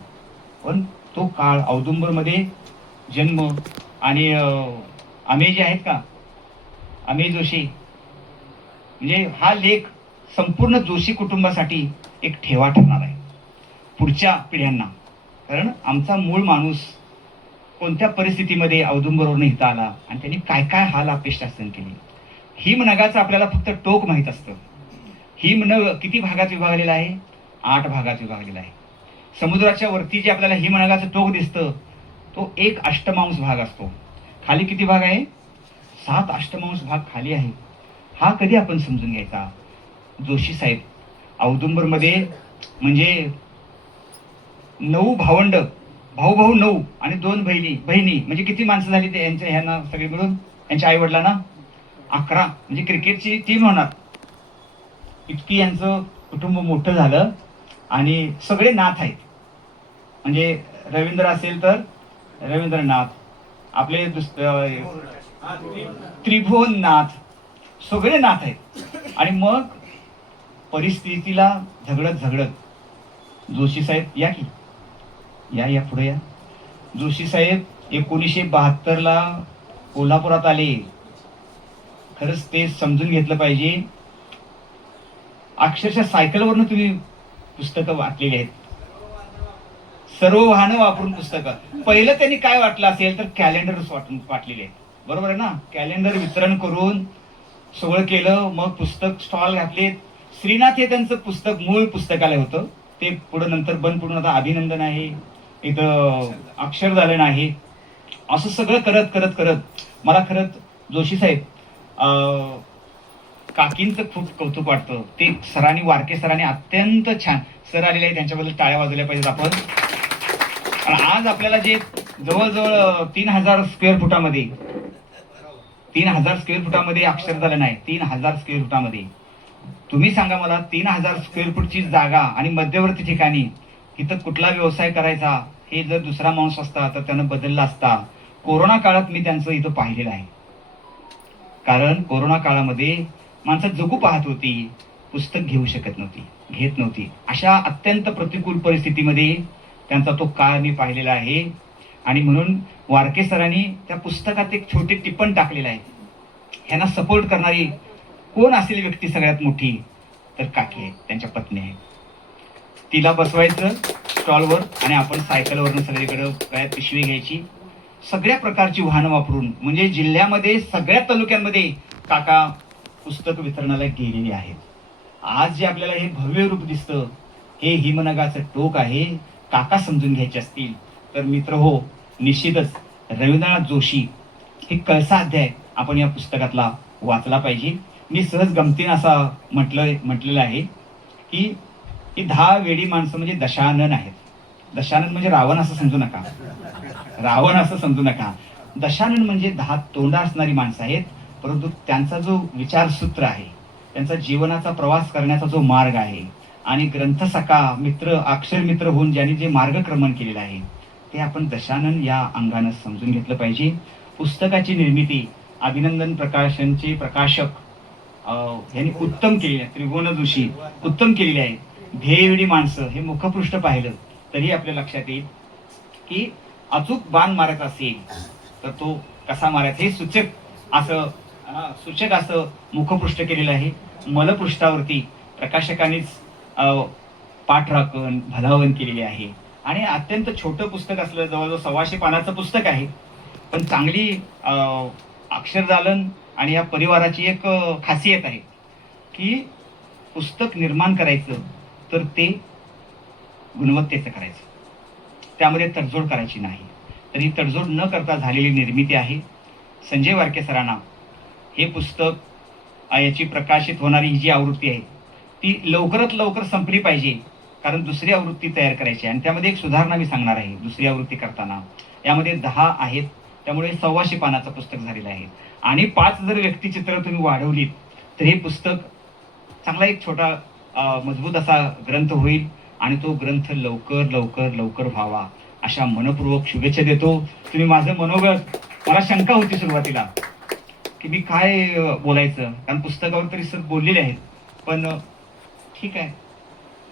पण तो काळ औदुंबरमध्ये जन्म आणि अमेय जे आहेत का, अमेय जोशी, म्हणजे हा लेख संपूर्ण जोशी कुटुंबासाठी एक ठेवा ठरणार आहे पुढच्या पिढ्यांना. कारण आमचा मूळ माणूस कोणत्या परिस्थितीमध्ये औदुंबरवरून इथं आला आणि त्यांनी काय काय हाल अपेष्टा सहन केली. हिमनगाचं आपल्याला फक्त टोक माहीत असतं. हिमनग किती भागात विभागलेला आहे, 8 भागात विभागलेला आहे. समुद्राच्या वरती जे आपल्याला हिमनगाचं टोक दिसतं तो 1 अष्टमांश भाग असतो. खाली किती भाग आहे, 7 अष्टमांश भाग खाली आहे. हा कधी आपण समजून घ्यायचा. जोशी साहेब औदुंबरमध्ये म्हणजे 9 भावंड, भाऊ 9 आणि 2 बहिणी म्हणजे किती माणसं झाली ते यांच्या ह्यांना सगळे मिळून, यांच्या आई वडिलांना 11. म्हणजे क्रिकेटची टीम होणार इतकी यांचं कुटुंब मोठं झालं. आणि सगळे नाथ आहेत. म्हणजे रवींद्र असेल तर रवींद्रनाथ, आपले त्रिभुवननाथ, सगळे नाथ आहेत. आणि मग परिस्थितीला झगडत जोशी साहेब या की या पुढे या. जोशी साहेब 1972ला कोल्हापुरात आले. खरंच ते समजून घेतलं पाहिजे. अक्षरशः सायकलवरनं तुम्ही पुस्तकं वाचलेली आहेत, सर्व वाहनं वापरून पुस्तकं. पहिलं त्यांनी काय वाटलं असेल तर कॅलेंडर वाटलेले आहेत, बरोबर आहे ना. कॅलेंडर वितरण करून सगळं केलं. मग पुस्तक स्टॉल घातले. श्रीनाथ हे त्यांचं पुस्तक मूळ पुस्तकालय होतं. ते पुढं नंतर बंद पडून आता अभिनंदन आहे, इथं अक्षरदालन आहे. असं सगळं करत मला खरंच जोशी साहेब काकींचं खूप कौतुक वाटतं. ते सरांनी, वारके सरांनी अत्यंत छान सर आलेले आहे, त्यांच्याबद्दल टाळ्या वाजवल्या पाहिजेत आपण. आणि आज आपल्याला जे जवळजवळ 3000 स्क्वेअर फुटामध्ये 3000 स्क्वेअर फुटामध्ये अक्षरदालन आहे. 3000 स्क्वेअर फुटामध्ये तुम्ही सांगा मला, 3000 स्क्वेअर फूटची जागा आणि मध्यवर्ती ठिकाणी इथं कुठला व्यवसाय करायचा हे जर दुसरा माणूस असता तर त्यानं बदलला असता. कोरोना काळात मी त्यांचं इथं पाहिलेलं आहे. कारण कोरोना काळामध्ये माणसं जगू पाहत होती, पुस्तक घेऊ शकत नव्हती, घेत नव्हती. अशा अत्यंत प्रतिकूल परिस्थितीमध्ये त्यांचा तो काळ मी पाहिलेला आहे. आणि म्हणून वारके सरांनी त्या पुस्तकात एक छोटे टिप्पण टाकलेलं आहे. ह्यांना सपोर्ट करणारी कोण असेल व्यक्ती सगळ्यात मोठी, तर काकी आहे, त्यांच्या पत्नी आहे. तिला बसवायचं स्टॉलवर आणि आपण सायकलवरनं सगळीकडे काय पिशवी घ्यायची. सगळ्या प्रकारची वाहनं वापरून म्हणजे जिल्ह्यामध्ये सगळ्या तालुक्यांमध्ये काका पुस्तक वितरणाला गेलेली आहेत. आज जे आपल्याला हे भव्य रूप दिसतं हे हिमनगाचं टोक आहे. काका समजून घ्यायचे असतील तर मित्र हो, निश्चितच रवींद्रनाथ जोशी हे कळसा अध्याय आपण या पुस्तकातला वाचला पाहिजे. मी सहज गमतीनं असा म्हटलेलं आहे की ही 10 वेडी माणसं म्हणजे दशानन आहेत. दशानन म्हणजे रावण असं समजू नका, रावण असं समजू नका. दशानन म्हणजे 10 तोंडा असणारी माणसं आहेत. परंतु त्यांचा जो विचारसूत्र आहे, त्यांचा जीवनाचा प्रवास करण्याचा जो मार्ग आहे आणि ग्रंथसखा मित्र, अक्षर मित्र होऊन ज्यांनी जे मार्गक्रमण केलेलं आहे ते आपण दशानन या अंगानं समजून घेतलं पाहिजे. पुस्तकाची निर्मिती अभिनंदन प्रकाशनचे प्रकाशक यांनी उत्तम केलेली आहे. त्रिभुवन जोशी उत्तम केलेली आहे. ध्येयवेडी माणसं हे मुखपृष्ठ पाहिलं तरी आपल्या लक्षात येईल की अचूक बाण मारायचा असेल तर तो कसा मारायचा हे सूचक असं मुखपृष्ठ केलेलं आहे. मलपृष्ठावरती प्रकाशकांनीच पाठराखण भलावण केलेली आहे. आणि अत्यंत छोटं पुस्तक असलं, जवळजवळ 125 पानाचं पुस्तक आहे, पण चांगली अक्षरदालन आणि या परिवाराची एक खासियत आहे की पुस्तक निर्माण करायचं तर ते गुणवत्तेचं करायचं, त्यामध्ये तडजोड करायची नाही. तर ही तडजोड न करता झालेली निर्मिती आहे. संजय वारके सरांना हे पुस्तक याची प्रकाशित होणारी ही जी आवृत्ती आहे ती लवकरात लवकर संपली पाहिजे, कारण दुसरी आवृत्ती तयार करायची आहे. आणि त्यामध्ये एक सुधारणा मी सांगणार आहे. दुसरी आवृत्ती करताना यामध्ये 10 आहेत, त्यामुळे 125 पानाचं पुस्तक झालेलं आहे. आणि 5 जर व्यक्तिचित्र तुम्ही वाढवलीत तर हे पुस्तक चांगला एक छोटा मजबूत असा ग्रंथ होईल. आणि तो ग्रंथ लवकर लवकर लवकर व्हावा अशा मनपूर्वक शुभेच्छा देतो. तुम्ही माझं मनोगत, मला शंका होती सुरुवातीला की मी काय बोलायचं, कारण पुस्तकावर तरी सर बोललेले आहेत, पण ठीक आहे,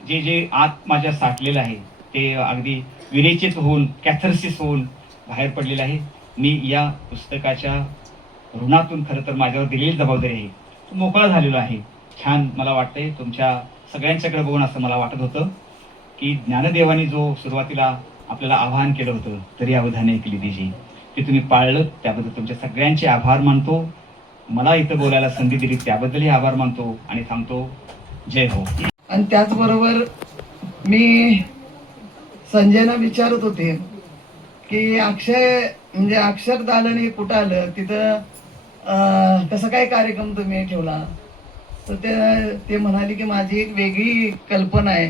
जे जे आत माझ्या साठलेलं आहे ते अगदी विरेचित होऊन कॅथर्सिस होऊन बाहेर पडलेलं आहे. मी या पुस्तकाच्या ऋणातून खरं तर माझ्यावर दिलेली जबाबदारी आहे तो मोकळा झालेलो आहे. छान मला वाटतंय. तुमच्या सगळ्यांच्याकडे बघून असं मला वाटत होतं की ज्ञानदेवानी जो सुरुवातीला आपल्याला आवाहन केलं होतं, तरी अवधाने केली दिजी, ते तुम्ही पाळलं, त्याबद्दल तुमच्या सगळ्यांचे आभार मानतो. मला इथं बोलायला संधी दिली त्याबद्दलही आभार मानतो आणि थांबतो. जय हो. आणि त्याचबरोबर मी संजयला विचारत होते की म्हणजे अक्षरदालन हे कुठं आलं, तिथं कसा काय कार्यक्रम तुम्ही ठेवला. तर ते म्हणाले की माझी एक वेगळी कल्पना आहे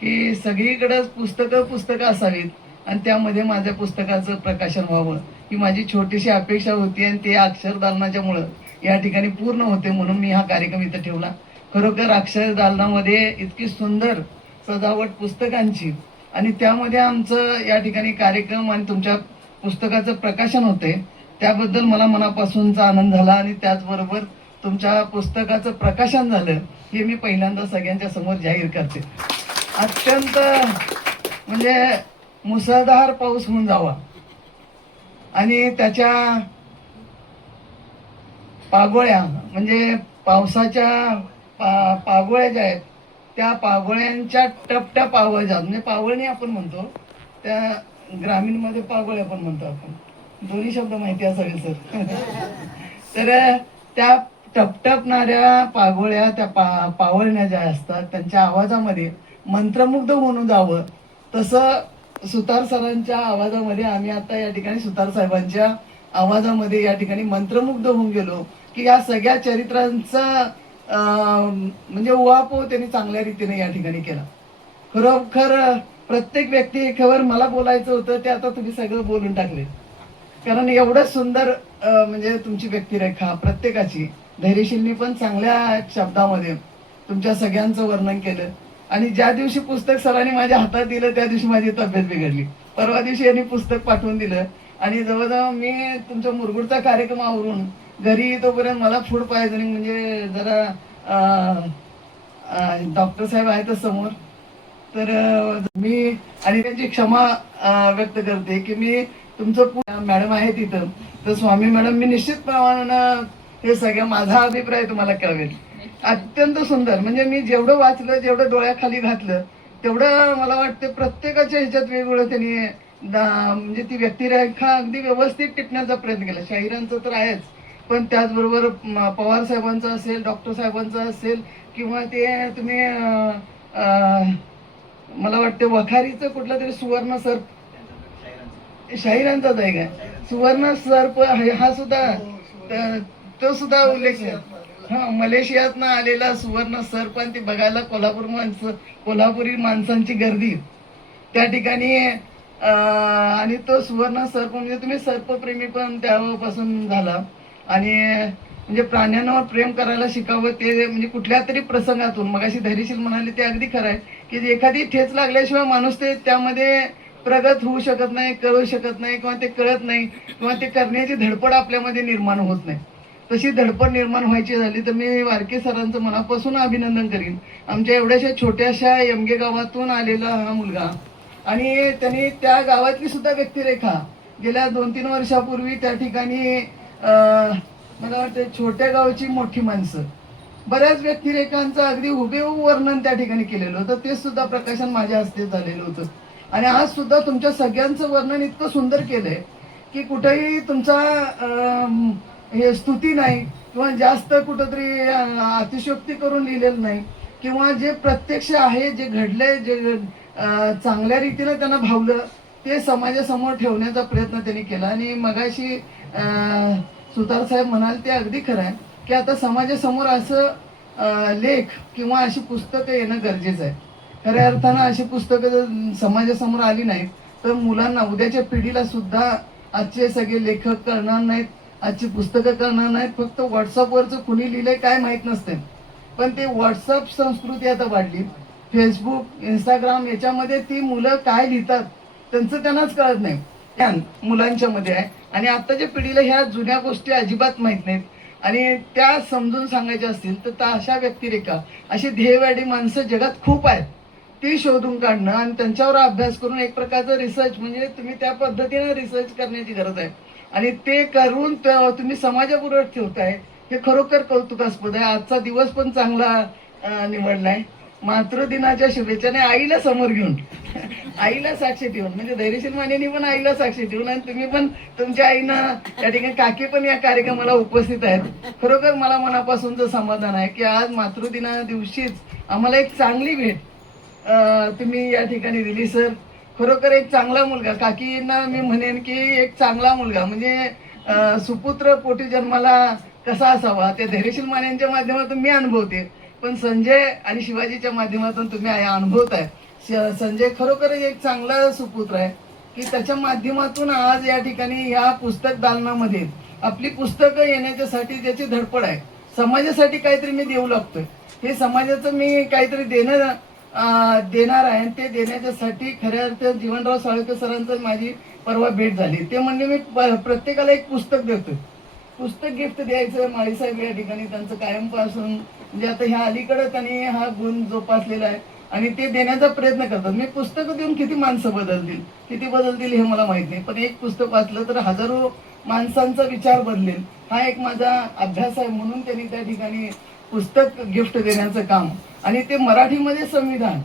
की सगळीकडे पुस्तकं असावीत आणि त्यामध्ये माझ्या पुस्तकाचं प्रकाशन व्हावं, ही माझी छोटीशी अपेक्षा होती. आणि ते अक्षरदालनाच्यामुळं या ठिकाणी पूर्ण होते, म्हणून मी हा कार्यक्रम इथं ठेवला. खरोखर अक्षरदालनामध्ये इतकी सुंदर सजावट पुस्तकांची आणि त्यामध्ये आमचं या ठिकाणी कार्यक्रम आणि तुमच्या पुस्तकाचं प्रकाशन होते, त्याबद्दल मला मनापासूनचा आनंद झाला. आणि त्याचबरोबर तुमच्या पुस्तकाचं प्रकाशन झालं हे मी पहिल्यांदा सगळ्यांच्या समोर जाहीर करते. अत्यंत म्हणजे मुसळधार पाऊस होऊन जावा आणि त्याच्या पागोळ्या म्हणजे पावसाच्या पागोळ्या ज्या आहेत त्या पागोळ्यांच्या टपट्या पावळ्या, म्हणजे पावळणी आपण म्हणतो, त्या ग्रामीणमध्ये पागोळ्या पण म्हणतो आपण, दोन्ही शब्द माहिती असावे सर. तर त्या टपटपणाऱ्या पागोळ्या, त्या पावळण्या ज्या असतात त्यांच्या आवाजामध्ये मंत्रमुग्ध होऊन जावं, तसं सुतार सरांच्या आवाजामध्ये आम्ही आता या ठिकाणी सुतार साहेबांच्या आवाजामध्ये या ठिकाणी मंत्रमुग्ध होऊन गेलो की या सगळ्या चरित्रांचा म्हणजे उहापोह त्यांनी चांगल्या रीतीने या ठिकाणी केला. खरोखर प्रत्येक व्यक्तीवर मला बोलायचं होतं ते आता तुम्ही सगळं बोलून टाकले, कारण एवढं सुंदर म्हणजे तुमची व्यक्तिरेखा प्रत्येकाची. धैर्यशीलनी पण चांगल्या शब्दामध्ये तुमच्या सगळ्यांचं वर्णन केलं. आणि ज्या दिवशी पुस्तक सरांनी माझ्या हातात दिलं त्या दिवशी माझी तब्येत बिघडली. परवा दिवशी यांनी पुस्तक पाठवून दिलं आणि जवळजवळ मी तुमच्या मुरगुडचा कार्यक्रम आवरून घरी तोपर्यंत मला फूड पॉयझनिंग म्हणजे जरा डॉक्टर साहेब आहेतच समोर, तर मी आणि त्यांची क्षमा व्यक्त करते की मी तुमचं मॅडम आहे तिथं, तर स्वामी मॅडम मी निश्चितप्रमाणे हे सगळं माझा अभिप्राय तुम्हाला कळवेल. अत्यंत सुंदर, म्हणजे मी जेवढं वाचलं, जेवढं डोळ्याखाली घातलं, तेवढं मला वाटतं प्रत्येकाच्या ह्याच्यात वेगवेगळं त्यांनी म्हणजे ती व्यक्तिरेखा अगदी व्यवस्थित टिपण्याचा प्रयत्न केला. शाहिरांचं तर आहेच, पण त्याचबरोबर पवार साहेबांचं असेल, डॉक्टर साहेबांचं असेल, किंवा ते तुम्ही मला वाटतं वखारीचं कुठलं तरी सुवर्ण सर्प, शाहिरांचाच आहे काय, सुवर्ण सर्प हा सुद्धा तो सुद्धा उल्लेख हा मलेशियातनं आलेला सुवर्ण सर्प, आणि ते बघायला कोल्हापुरी माणसांची गर्दी त्या ठिकाणी, आणि तो सुवर्ण सर्प म्हणजे तुम्ही सर्पप्रेमी पण त्यापासून झाला, आणि म्हणजे प्राण्यांवर प्रेम करायला शिकावं ते म्हणजे कुठल्या तरी प्रसंगातून. मगाशी धैर्यशील म्हणाले ते अगदी खरं आहे की एखादी ठेच लागल्याशिवाय माणूस ते त्यामध्ये प्रगत होऊ शकत नाही, कळू शकत नाही, किंवा ते कळत नाही, किंवा ते करण्याची धडपड आपल्यामध्ये निर्माण होत नाही. तशी धडपड निर्माण व्हायची झाली तर मी वारके सरांचं मनापासून अभिनंदन करीन. आमच्या एवढ्याशा छोट्याशा यमगे गावातून आलेला हा मुलगा, आणि त्यांनी त्या गावातली सुद्धा व्यक्तिरेखा गेल्या 2-3 वर्षापूर्वी त्या ठिकाणी मला वाटतं छोट्या गावची मोठी माणसं, बऱ्याच व्यक्तिरेखांचं अगदी हुबेहूब वर्णन त्या ठिकाणी केलेलं होतं. ते सुद्धा प्रकाशन माझ्या हस्ते झालेलं होतं, आणि आज सुद्धा तुमच्या सगळ्यांचं वर्णन इतकं सुंदर केलंय की कुठेही तुमचा हे स्तुती नाही, किंवा जास्त कुठंतरी अतिशयोक्ती करून लिहिलेलं नाही, किंवा जे प्रत्यक्ष आहे, जे घडलंय, जे चांगल्या रीतीनं त्यांना भावलं ते समाजासमोर ठेवण्याचा प्रयत्न त्यांनी केला. आणि मगाशी सुतार साहेब म्हणाल ते अगदी खरं आहे की आता समाजासमोर असं लेख किंवा अशी पुस्तकं येणं गरजेचं आहे. खऱ्या अर्थानं अशी पुस्तकं जर समाजासमोर आली नाहीत तर मुलांना, उद्याच्या पिढीला सुद्धा आजचे सगळे लेखक करणार नाहीत, आजची पुस्तकं करणार नाहीत. फक्त व्हॉट्सअपवरचं कुणी लिहिलंय काय माहीत नसते, पण ते व्हॉट्सअप संस्कृती आता वाढली. फेसबुक, इंस्टाग्राम याच्यामध्ये ती मुलं काय लिहितात त्यांचं त्यांनाच कळत नाही, मुलांच्या मध्ये आहे. आणि आत्ताच्या पिढीला ह्या जुन्या गोष्टी अजिबात माहीत नाहीत, आणि त्या समजून सांगायच्या असतील तर अशा व्यक्तिरेखा, अशी ध्येयवादी माणसं जगात खूप आहेत, ती शोधून काढणं आणि त्यांच्यावर अभ्यास करून एक प्रकारचं रिसर्च, म्हणजे तुम्ही त्या पद्धतीनं रिसर्च करण्याची गरज आहे, आणि ते करून तुम्ही समाजापुढे ठेवताय, हे खरोखर कौतुकास्पद आहे. आजचा दिवस पण चांगला निवडलाय. मातृदिनाच्या शुभेच्छाने आईला समोर घेऊन, आईला साक्षी ठेवून, म्हणजे धैर्यशील मानेनी पण आईला साक्षी ठेवून, आणि तुम्ही पण तुमच्या आईनं त्या ठिकाणी, काकी पण या कार्यक्रमाला उपस्थित आहेत. खरोखर मला मनापासूनचं समाधान आहे की आज मातृदिना दिवशीच आम्हाला एक चांगली भेट तुम्ही या ठिकाणी दिली सर. खरोखर एक चांगला मुलगा, काकींना मी म्हणेन की एक चांगला मुलगा म्हणजे सुपुत्र पोटी जन्माला कसा असावा ते धैर्यशील मानेंच्या माध्यमातून मी अनुभवते, पण संजय आणि शिवाजीच्या माध्यमातून तुम्ही अनुभवताय. संजय खरोखर एक चांगला सुपुत्र आहे की त्याच्या माध्यमातून आज या ठिकाणी या पुस्तक दालनामध्ये आपली पुस्तकं येण्याच्यासाठी ज्याची धडपड आहे, समाजासाठी काहीतरी मी देऊ लागतोय, हे समाजाचं मी काहीतरी देणार आहे. ते देण्याच्यासाठी खऱ्या अर्थात जीवनराव साळुंखे सरांचं माझी परवा भेट झाली. ते म्हणजे मी प्रत्येकाला एक पुस्तक देतोय, पुस्तक गिफ्ट द्यायचं. माळीसाहेब या ठिकाणी त्यांचं कायमपासून म्हणजे आता ह्या अलीकडे त्यांनी हा गुण जोपासलेला आहे आणि ते देण्याचा प्रयत्न करतात. मी पुस्तकं देऊन किती माणसं किती बदलतील हे मला माहित नाही, पण एक पुस्तक वाचलं तर हजारो माणसांचा विचार बदलेल, हा एक माझा अभ्यास आहे. म्हणून त्यांनी त्या ठिकाणी पुस्तक गिफ्ट देण्याचं काम, आणि ते मराठीमध्ये संविधान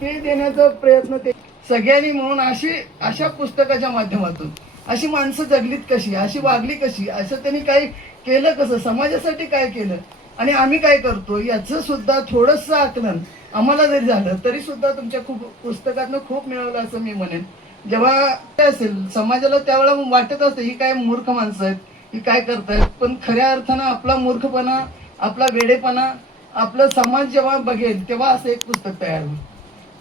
ते देण्याचा प्रयत्न ते सगळ्यांनी म्हणून अशा पुस्तकाच्या माध्यमातून अशी माणसं जगलीत कशी, अशी वागली कशी, असं त्यांनी काय केलं, कसं समाजासाठी काय केलं आणि आम्ही काय करतो याचं सुद्धा थोडंसं आकलन आम्हाला जरी झालं तरी सुद्धा तुमच्या पुस्तकातनं खूप मिळवलं असं मी म्हणेन. जेव्हा असेल समाजाला त्यावेळेला वाटत असतं ही काय मूर्ख माणसं आहेत, ही काय करतायत, पण खऱ्या अर्थानं आपला मूर्खपणा, आपला वेडेपणा, आपलं समाज जेव्हा बघेल तेव्हा असं एक पुस्तक तयार होईल.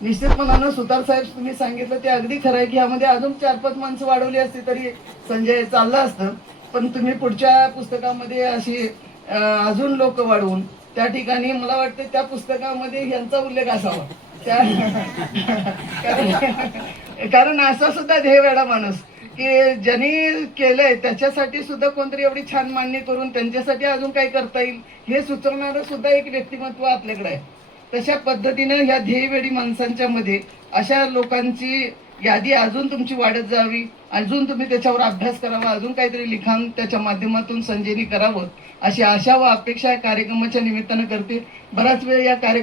निश्चितपणानं सुतार साहेब तुम्ही सांगितलं ते अगदी खरं आहे की यामध्ये अजून 4-5 माणसं वाढवली असती तरी संजय चाललं असतं, पण तुम्ही पुढच्या पुस्तकामध्ये अशी अजून लोक वाढवून त्या ठिकाणी मला वाटतं त्या पुस्तकामध्ये यांचा उल्लेख असावा कारण असा सुद्धा ध्येयवेडा माणूस की ज्यांनी केलंय त्याच्यासाठी सुद्धा कोणतरी एवढी छान मांडणी करून त्यांच्यासाठी अजून काय करता येईल हे सुचवणारं सुद्धा एक व्यक्तिमत्व आपल्याकडे आहे. तशा पद्धतीनं ह्या ध्येयवेडी माणसांच्या मध्ये अशा लोकांची यादी अजून तुमची वाढत जावी, अजून तुम्ही त्याच्यावर अभ्यास करावा, अजून काहीतरी लिखाण त्याच्या माध्यमातून संजयनी करावं अशी आशा व अपेक्षा या कार्यक्रमाच्या निमित्तानं करते. बराच वेळ या कार्यक्रम